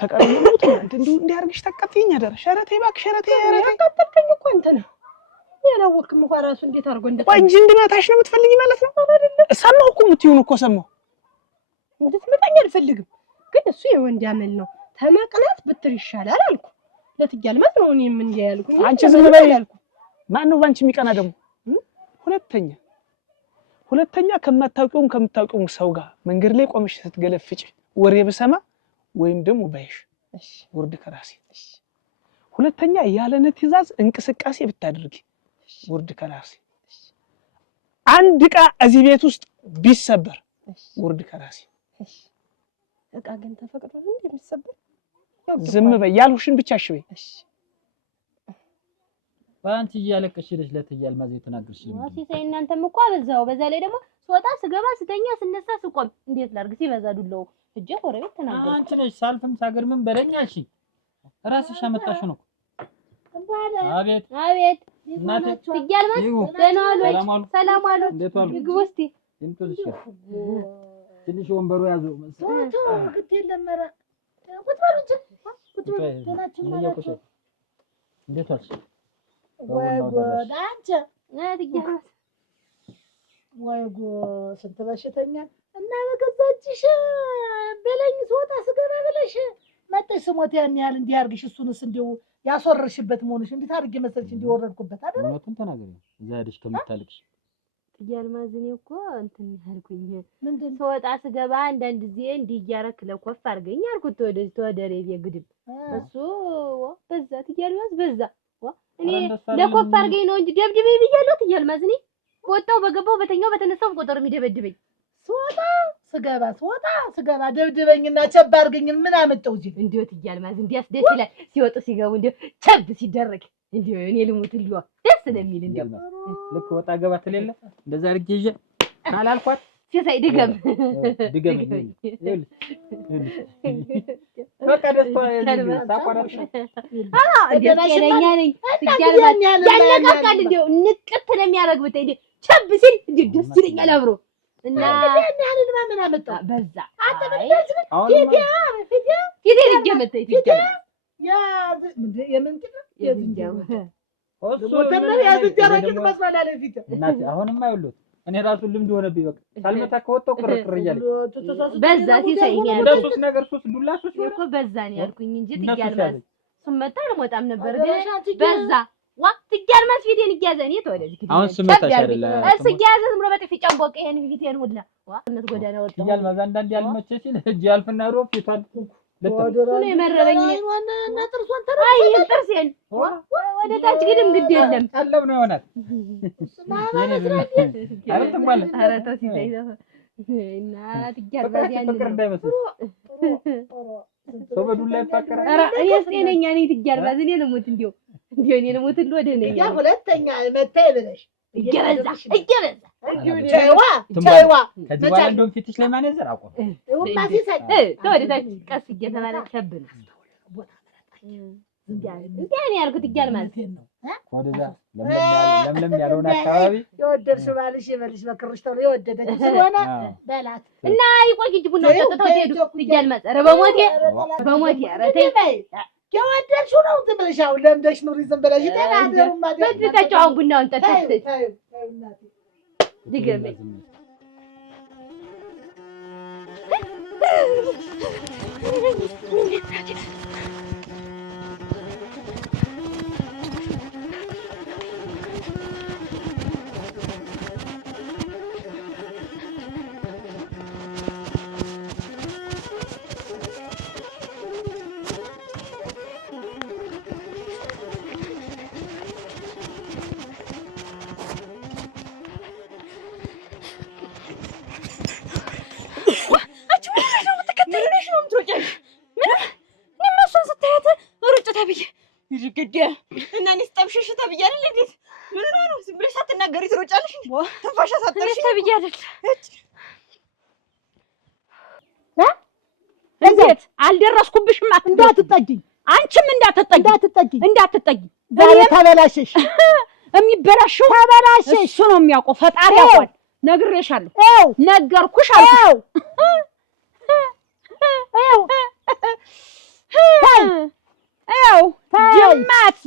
ተቀመጡ እንዲሁ እንዲያርግሽ ተቀጥይኝ አደረሽ ኧረ ተይ እባክሽ ኧረ ተይ ተቀጥተኝ እኮ አንተ ነው ያላወቅም እንኳን ራሱ እንዴት አድርጎ ቆይ እንጂ እንድመታሽ ነው የምትፈልጊ ማለት ነው አይደለም ሰማሁ እኮ የምትይውን እኮ ሰማሁ እንድትመጣኝ አልፈልግም ግን እሱ የወንድ ያመል ነው ተመቅናት ብትር ይሻላል አልኩ ለትያልማት ነው እኔ ምን ያልኩኝ አንቺ ዝም በይ አልኩ ማን ነው ባንቺ የሚቀና ደግሞ ሁለተኛ ከምታውቂውም ሰው ጋር መንገድ ላይ ቆመሽ ስትገለፍጪ ወሬ በሰማ ወይም ደግሞ ባይሽ ውርድ ከራሴ ሁለተኛ ያለነ ትዕዛዝ እንቅስቃሴ ብታደርጊ ውርድ ከራሴ አንድ ዕቃ እዚህ ቤት ውስጥ ቢሰበር ውርድ ከራሴ ዕቃ ግን ተፈቅዶ ነው እንደሚሰበር ዝም በይ ያልሁሽን ብቻ እሺ በይ ባንቺ እያለቀሽ ሄደሽ ለትያልማዝ የተናገርሽ ሲሳይ እናንተም እኮ አበዛው በዛ ላይ ደግሞ ስወጣ ስገባ ስተኛ ስነሳ ስቆም እንዴት ላድርግ ሲበዛ ዱለው እጄ ጎረቤት ተናገረ አንቺ ነሽ ሳልፍም ሳገር ምን በለኛልሽ ራስሽ አመጣሽው ነው አቤት እናቴ ትያልማዝ ደህና ዋሉ ሰላም ዋሉ ግቡ እስቲ እንቶልሽ ትንሽ ወንበሩ ያዘው ግድ የለም ኧረ ቁጭ በሉ እንጂ ቁጭ በሉ ደህናችን ማለት ነው እንዴት ዋልሽ ወይ ጉድ አንቺ ትያልማዝ ወይ ጉድ ስንት በሽተኛ እና በገዛ እጅሽ በለኝ ስወጣ ስገባ ብለሽ መጣሽ ስሞት ያን ያህል እንዲህ አድርግሽ እሱንስ እንደው ያስወረርሽበት መሆንሽ እንዴት አድርጌ መሰልሽ እንዲወረድኩበት አይደል እውነቱን ተናገሪ እዛ ሄደሽ ከምታልቅሽ ትያልማዝ እኔ እኮ እንትን ያልኩኝ ምንድን ስወጣ ስገባ አንዳንድ ጊዜ እንዲህ እያረክ ለኮፍ አድርገኝ አልኩት ተወደሬ ግድም እሱ በዛ ትያልማዝ በዛ እኔ ለኮፍ አድርገኝ ነው እንጂ ደብድበኝ ብያለሁ ትያልማዝ እኔ ወጣው በገባው በተኛው በተነሳው ቆጠር የሚደበድበኝ ስወጣ ስገባ ደብድበኝና ቸብ አድርገኝ ምን አመጣው እዚህ እንዴት ትያልማዝ እንዲያስ ደስ ይላል ሲወጡ ሲገቡ እንዴ ቸብ ሲደረግ እንዴ እኔ ልሙትልዋ ደስ ስለሚል እንዴ ልክ ወጣ ገባ ተለለ እንደዛ አድርጌ ይዤ አላልኳት ሲሳይ ድገም በቃ ደስታ ታቋራሽ ደስተኛ ነኝ ትያልማዝ ያነቃቃል እንዴ ንቅት ለሚያረግ ብታይ እንዴ ቸብ ሲል እንዴ ደስ ይለኛል አብሮ እና ያን ያህል ምን አመጣው በዛ አንተ ምን ፊቴ ልጅመተይ ትያልማዝ ያ ምንድን የምንድን የዝንጀሮ እሱ ወተና ያዝንጀሮ ግን መስማል አለ ፊት እናቴ አሁንማ ይኸውልህ እኔ ራሱ ልምድ ሆነብኝ በቃ ሳልመታ ከወጣው ቅርቅር እያለኝ በዛ ሲሳይ ነው እንደሱስ ነገር ሱስ ዱላ ሱስ እኮ በዛ ነው ያልኩኝ እንጂ ትያልማዝ ስመጣ አልሞጣም ነበር በዛ ዋ ትያልማዝ ፊቴን እያዘ እኔ ተወደዚህ አሁን ስመታሽ አይደለ እሱ እያዘ ዝም ብሎ በጥፊ ጨምቦቀ ይሄን ፊቴን ሁላ ዋ እነት ጎዳና ወጣ ትያልማዝ አንዳንድ ያልመቸ ሲል እጅ ያልፍና ሮፍ ፊቷን ነው የመረረኝ እና ጥርሷን አይ ጥርሴን ወደ ታች ግድም ግድ የለም ቀለብ ነው ይሆናል አይደለም ማለት ኧረ ተው ሲሳይ እና ትያልማዝ ያን ፍቅር እንዳይመስል ሰው በዱላ ይፋቀራል ኧረ እኔስ ጤነኛ ነኝ ትያልማዝ እኔ ልሙት እንዴ እኔ ልሙት ወደ ነኝ ያ ሁለተኛ መታይ ብለሽ እየበዛ ቻይዋ ከዚህ በኋላ እንደውም ፊትሽ ላይ ማነዘር አቆም ተወደታች ቀስ እየተባለ ሸብን እንዴ ያልኩት ትያልማዝ ወደዛ ለምለም ያለውን አካባቢ የወደድሽ ባልሽ ይበልሽ በክርሽ ተብሎ የወደደች ስለሆነ በላት እና ይቆይ እንጂ ቡና ጠጥተው ሄዱ ትያልማዝ ኧረ በሞቴ ኧረ ተይ የወደድሽው ነው ዝም ብለሽ አሁን ለምደሽ ኑሪ ዝም ብለሽ ተናገሩማ በድታቸው አሁን ቡናውን ጠጥተሽ ድገመኝ እና እኔስ ጠብሽሽ ተብያለሁ እንዴ ምን ነው ዝም ብለሽ ሳትናገሪ ትሮጫለሽ እንዴ ተንፋሻ ሳትጠርሽ ተብያለሁ እንዴት አልደረስኩብሽም? እንዳትጠጊኝ፣ አንቺም እንዳትጠጊኝ። ዛሬ ተበላሽሽ። የሚበላሽው ተበላሽሽ እሱ ነው የሚያውቀው። ፈጣሪ ያውቃል። ነግሬሻለሁ። ነገርኩሽ አልኩሽ።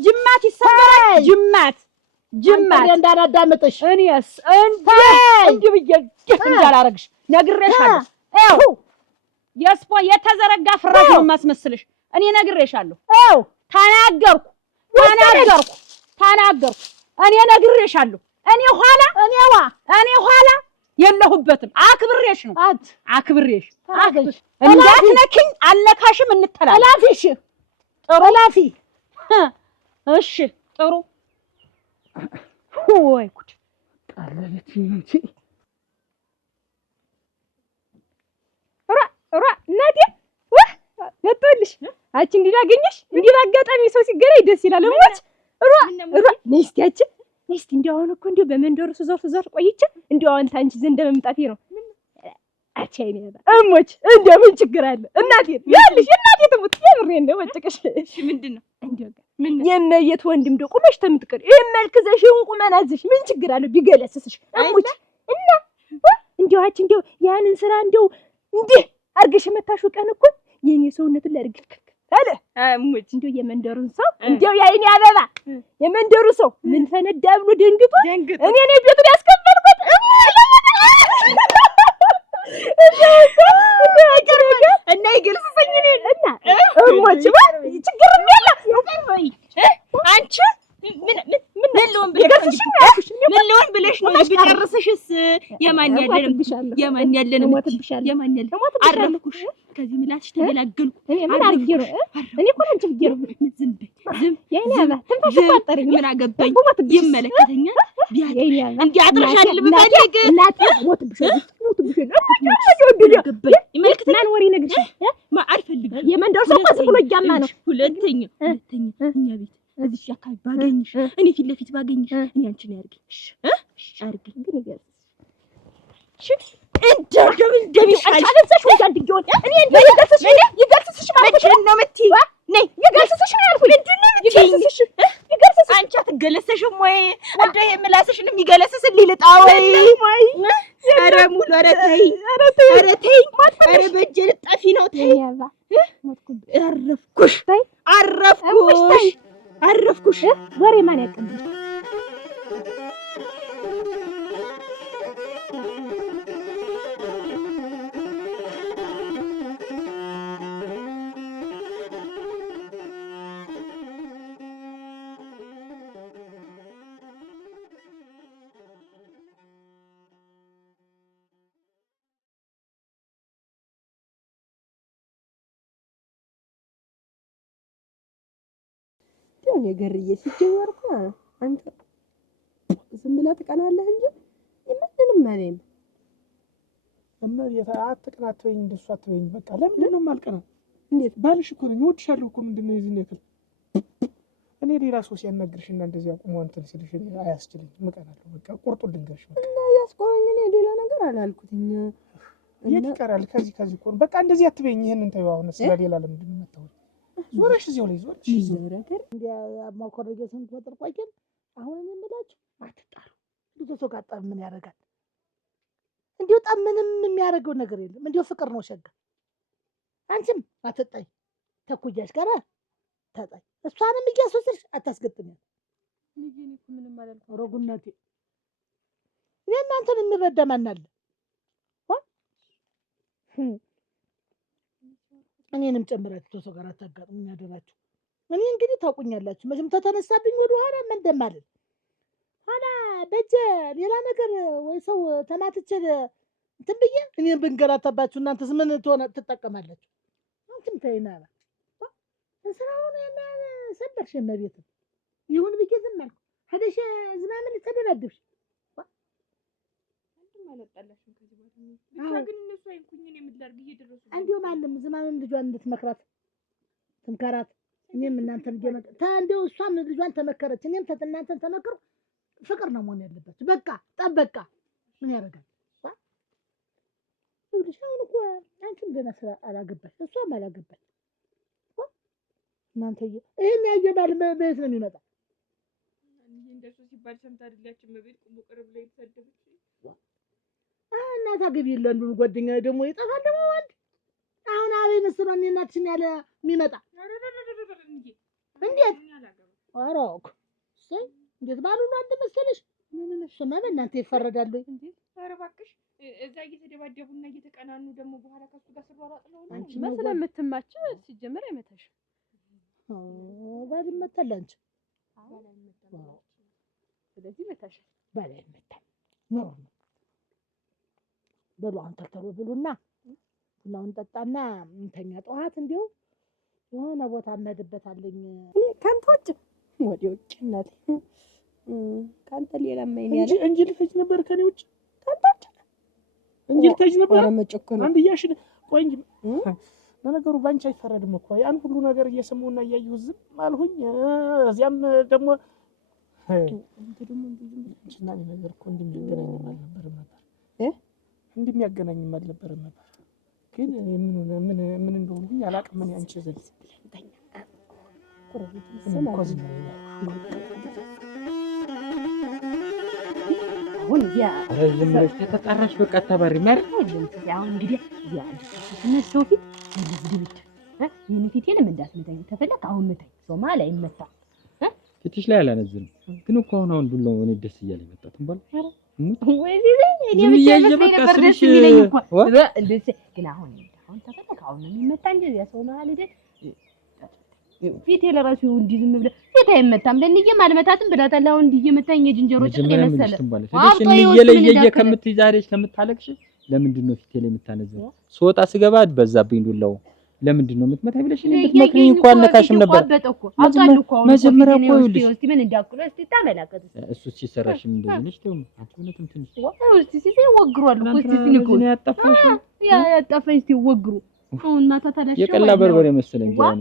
ጅማት ይሰበራል። ጅማት እንዳላዳምጥሽ እኔስ እንዲህ ብዬ እንዳላረግሽ ነግሬሻለሁ። የተዘረጋ ፍራሽ ነው የማስመስልሽ። እኔ ነግሬሻለሁ። ተናገርኩ። እኔ ነግሬሻለሁ። እኔ ኋላ የለሁበትም። አክብሬሽ ነው አክብሬሽ። እንዳትነኪኝ። አልነካሽም። እንተላለፊሽ። ጥሩ ላፊ። እሺ ጥሩ። ወይ ጉድ ጣለለች እንጂ እናቴ መጣልሽ። አንቺ እንዲህ ላገኘሽ እንዲህ አጋጣሚ ሰው ሲገናኝ ደስ ይላል። እሞች ነስቲ እንዲያው አሁን እኮ እንዲያው በመንደሩ ስዞር ቆይቼ እንዲያው አንቺ ዘንድ መምጣቴ ነው። አቻይኔ እሞች እንዲያው ምን ችግር አለ? እናቴ ያልሽ እናቴ ትሙት የምሬን ነው ወጭቅሽ። እሺ ምንድነው? እንዲያው የመየት ወንድም ደው ቁመሽ ተምትቀር መልክዘሽ ቁመናዝሽ ምን ችግር አለ ቢገለስስሽ? እሞች እና እንዲያው አንቺ እንዲያው ያንን ስራ እንዲያው እንዲህ አርገሽ መታሽው ቀን እኮ የኔ ሰውነቱን ላርግልክ አለ። እሞች እንዲያው የመንደሩን ሰው እንዲያው ያይኔ አበባ የመንደሩ ሰው ምን ፈነዳ ብሎ ደንግጦ እኔ ነኝ ቤቱን ያስከፈልኩት። እና ይገልጽኝ እና እሞች ችግር የለ አንቺ ምን ልሆን ብለሽ ነው? ብጨርስሽስ የማን ያለን አረፍኩሽ። ከዚህ ምላስሽ ተገላገልኩ። ምን አርጌ ነው? እኔ እኮ አንቺ ብዬ ነው። ዝም ትንፋሽ ቆጠረኝ። ምን አገባኝ? ይመለከተኛል። እንዲህ አጥረሻል ልምፈልግ ሞትብሽ ይመለከተኛል። ወሬ ነግርሽ አልፈልግም። የመንደር ሰው ቆስ ብሎ እያማ ነው። ሁለተኛ እኛ ቤት እዚህ አካባቢ ባገኝሽ እኔ ፊት ለፊት ባገኝሽ እኔ አንቺን ያርግሽ አርግኝ። ግን እንደሚሻልሽ አንቻለሽ ወይ ጋድጆን እኔ ይገልጽሽ ማለት ነው። መቲ ነይ ይገልጽሽ ነው ያልኩኝ። ምንድነው ይገልጽሽ? አንቺ አትገለሰሽም ወይ? እንደ የምላስሽን የሚገለስስ ሊልጣ ወይ? ኧረ ሙሉ ኧረ ተይ ኧረ በእጄ ልጠፊ ነው። ተይ አረፍኩሽ። ወሬ ማን ያቀምጥ? የገርዬ ሲጀመር እኮ አንተ ዝም ብለህ ትቀናለህ እንጂ ምንም ማለኝ እመቤት አትቅና አትበይኝ፣ እንደሱ አትበይኝ። በቃ ለምንድን ነው የማልቀናው? እንዴት ባልሽ እኮ ነኝ፣ እወድሻለሁ እኮ። ምንድን ነው የዚህን ያክል? እኔ ሌላ ሰው ሲያናግርሽና እንደዚህ አቁሞ እንትን ሲልሽ አያስችልኝ፣ እቀናለሁ። በቃ ቁርጡን ልንገርሽ። በቃ እና ያስቆመኝ እኔ ሌላ ነገር አላልኩትኝ። የት ይቀራል? ከዚህ እኮ በቃ እንደዚህ አትበይኝ። ይሄንን ተይው። አሁን ስለሌላ ለምንድን ነው የምታወሪው? ዞረሽ እዚያው ላይ ዞረሽ ነገር እንዲያ ማኮረጀቱን ቆጥር ቆይን። አሁን እኔ የምላችሁ አትጣሩ። ልጅ ሰው ጋር ጠብ ምን ያደርጋል? እንዲሁ ጠብ ምንም የሚያደርገው ነገር የለም። እንዲሁ ፍቅር ነው ሸጋ። አንቺም አትጣይ፣ ተኩያሽ ጋር ተጣይ። እሷንም እያስወሰድሽ አታስገጥሚያት። ልጅ እኔ እኮ ምንም አላልኩም። ረጉነቴ እኔ እናንተን የሚረዳ ማን አለ? እኔንም ጨምራችሁ ሰው ጋር አታጋጥሙኝ አደራችሁ። እኔ እንግዲህ ታውቁኛላችሁ። መቼም ተተነሳብኝ ወደ ኋላ ምን እንደማለት ኋላ በጀ ሌላ ነገር ወይ ሰው ተማትቼ እንትን ብዬ እኔን ብንገላታባችሁ እናንተስ ምን ትጠቀማላችሁ? አንተም ተይና ስራውን ሰበርሽ መቤት ይሁን ብዬ ዝም አልኩ። ሄደሽ ዝናምን ተደናደብሽ አልጣላሽም። ከዚህ በኋላ ብቻ ግን እነሱ አይንኩኝ። እኔ የምትላርግ እየደረሱ እንዲሁ ማንም ዝናምን ልጇን እንድትመክራት ትምከራት። እኔም እናንተን እንዲሁ እሷም ልጇን ተመከረች፣ እኔም እናንተን ተመክሩ። ፍቅር ነው መሆን ያለባችሁ። በቃ ጠበቃ ምን ያደርጋል? ይኸውልሽ አሁን እኮ አንቺም ገና ስራ አላገባሽ እሷም አላገባሽ። እናንተዬ ይሄን ያየ ባል በየት ነው የሚመጣ? እንደሱ ሲባል ሰምታ አይደላችሁ መቤት ቁሙ ቅርብ ላይ ተሰደበች። እናታ ግቢ ይለንዱ ጓደኛ ደግሞ ይጠፋል ደግሞ ወንድ አሁን አቤት መስሎኝ እናትሽን ያለ የሚመጣ እንዴት አሮክ ሰይ እንዴት ባሉ ነው አንተ መሰለሽ ምን እሱማ በእናንተ ይፈረዳሉ እንዴ? ኧረ እባክሽ እዛ እየተደባደቡና እየተቀናኑ ደግሞ በኋላ ከሱ ጋር ስሯሯጥ ነው አንቺ መስለ የምትማች ሲጀመር አይመታሽ ባል ይመታል አንቺ ስለዚህ መታሽ ባል ይመታል ነው በሉ አንተ ተሎ ብሉና ቡናውን ጠጣና እንተኛ ጠዋት እንዲሁ የሆነ ቦታ እንሄድበታለኝ እኔ ካንተ ውጭ ወዲህ ውጭ እናቴ ካንተ ሌላ ማይን ያለ እንጂ ልፈጅ ነበር ከኔ ውጭ ካንተ ውጭ እንጂ ልፈጅ ነበር አንድ ያሽ ቆይ እንጂ ለነገሩ ባንቺ አይፈረድም እኮ ያን ሁሉ ነገር እየሰሙና እያዩ ዝም አልሁኝ እዚያም ደግሞ እንት ደግሞ እንትና ነገር እኮ እንደሚያገናኝም አልነበረም ነበር እንደሚያገናኝም አልነበረም ነበር ግን ምን እንደሆንኩኝ አላውቅም ምን አንቺ ዘንድ አሁን ያ ረጅም ብለሽ ተጣራሽ በቃ ተባሪ ማለት አሁን እንግዲህ ያ እነሱ ፊት ድብድብ ምን ፊት የለም እንዳትመታኝ ተፈለክ አሁን መታኝ ሶማሌ አይመታ ፊትሽ ላይ አላነዝም ግን እኮ አሁን ዱላው እኔ ደስ እያለኝ መጣ ትንባል ወይ እኔ ብቻ ነበር ደስ የሚለኝ እኮ ግን አሁን ተፈለክ አሁን ነው የሚመታ እንጂ ያ ሶማሌ አይደል ፊት ለራሱ እንዲህ ዝም ብለ ፊት አይመታም ለንዬም አልመታትም ብላታል አሁን እንዲህ እየመታኝ የጅንጀሮ ጭቅ የመሰለ ስለዚህ እየለየየ ከምትይዛሬሽ ከምታለቅሽ ለምንድን ነው ፊቴ ላይ የምታነዘው ስወጣ ስገባ በዛብኝ ዱላው ለምንድን ነው የምትመታኝ ብለሽ እኔ ብትመክሪኝ እንኳን አነካሽም ነበር መጀመሪያ እኮ ይልሽ እስቲ ምን እንዳክሎ እስቲ ታመላከት እሱ ሲሰራሽም እንደዚህ ነሽ ተው አትሆነትም ትንሽ እስቲ ሲሰይ ወግሯል እኮ እስቲ ሲንኩ ያጣፋሽ እስቲ ወግሩ አሁን ማታ ታዳሽ የቀላ በርበሬ መሰለኝ ጃን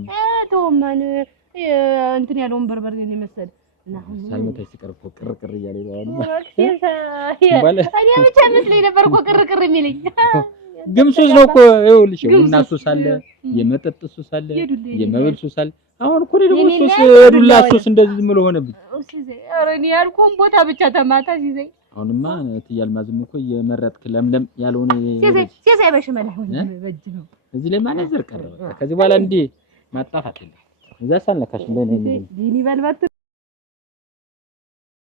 ተውማን እንትን ያለውን በርበሬ ነው መሰለ እና አሁን ሳልመታሽ ሲቀርብ እኮ ቅርቅር እያለ ይባላል እኔ ብቻ መስለኝ ነበር እኮ ቅርቅር የሚለኝ ግን ሱስ ነው እኮ ይኸውልሽ እና ሱስ አለ የመጠጥ ሱስ አለ የመብል ሱስ አለ አሁን እኮ ደግሞ ሱስ ዱላ ሱስ እንደዚህ ዝም ብሎ ሆነብኝ ኧረ እኔ ያልኩን ቦታ ብቻ ተማታ ሲዘኝ አሁንማ ትያልማዝም እኮ የመረጥክ ለምለም ያለውን ሲሳይ በሽመላ ሆነ በጅ ነው እዚህ ላይ ማነዘር ቀረ ከዚህ በኋላ እንዴ ማጣፋት የለም እዛ ሳልነካሽ እንደኔ ዲኒ በልባት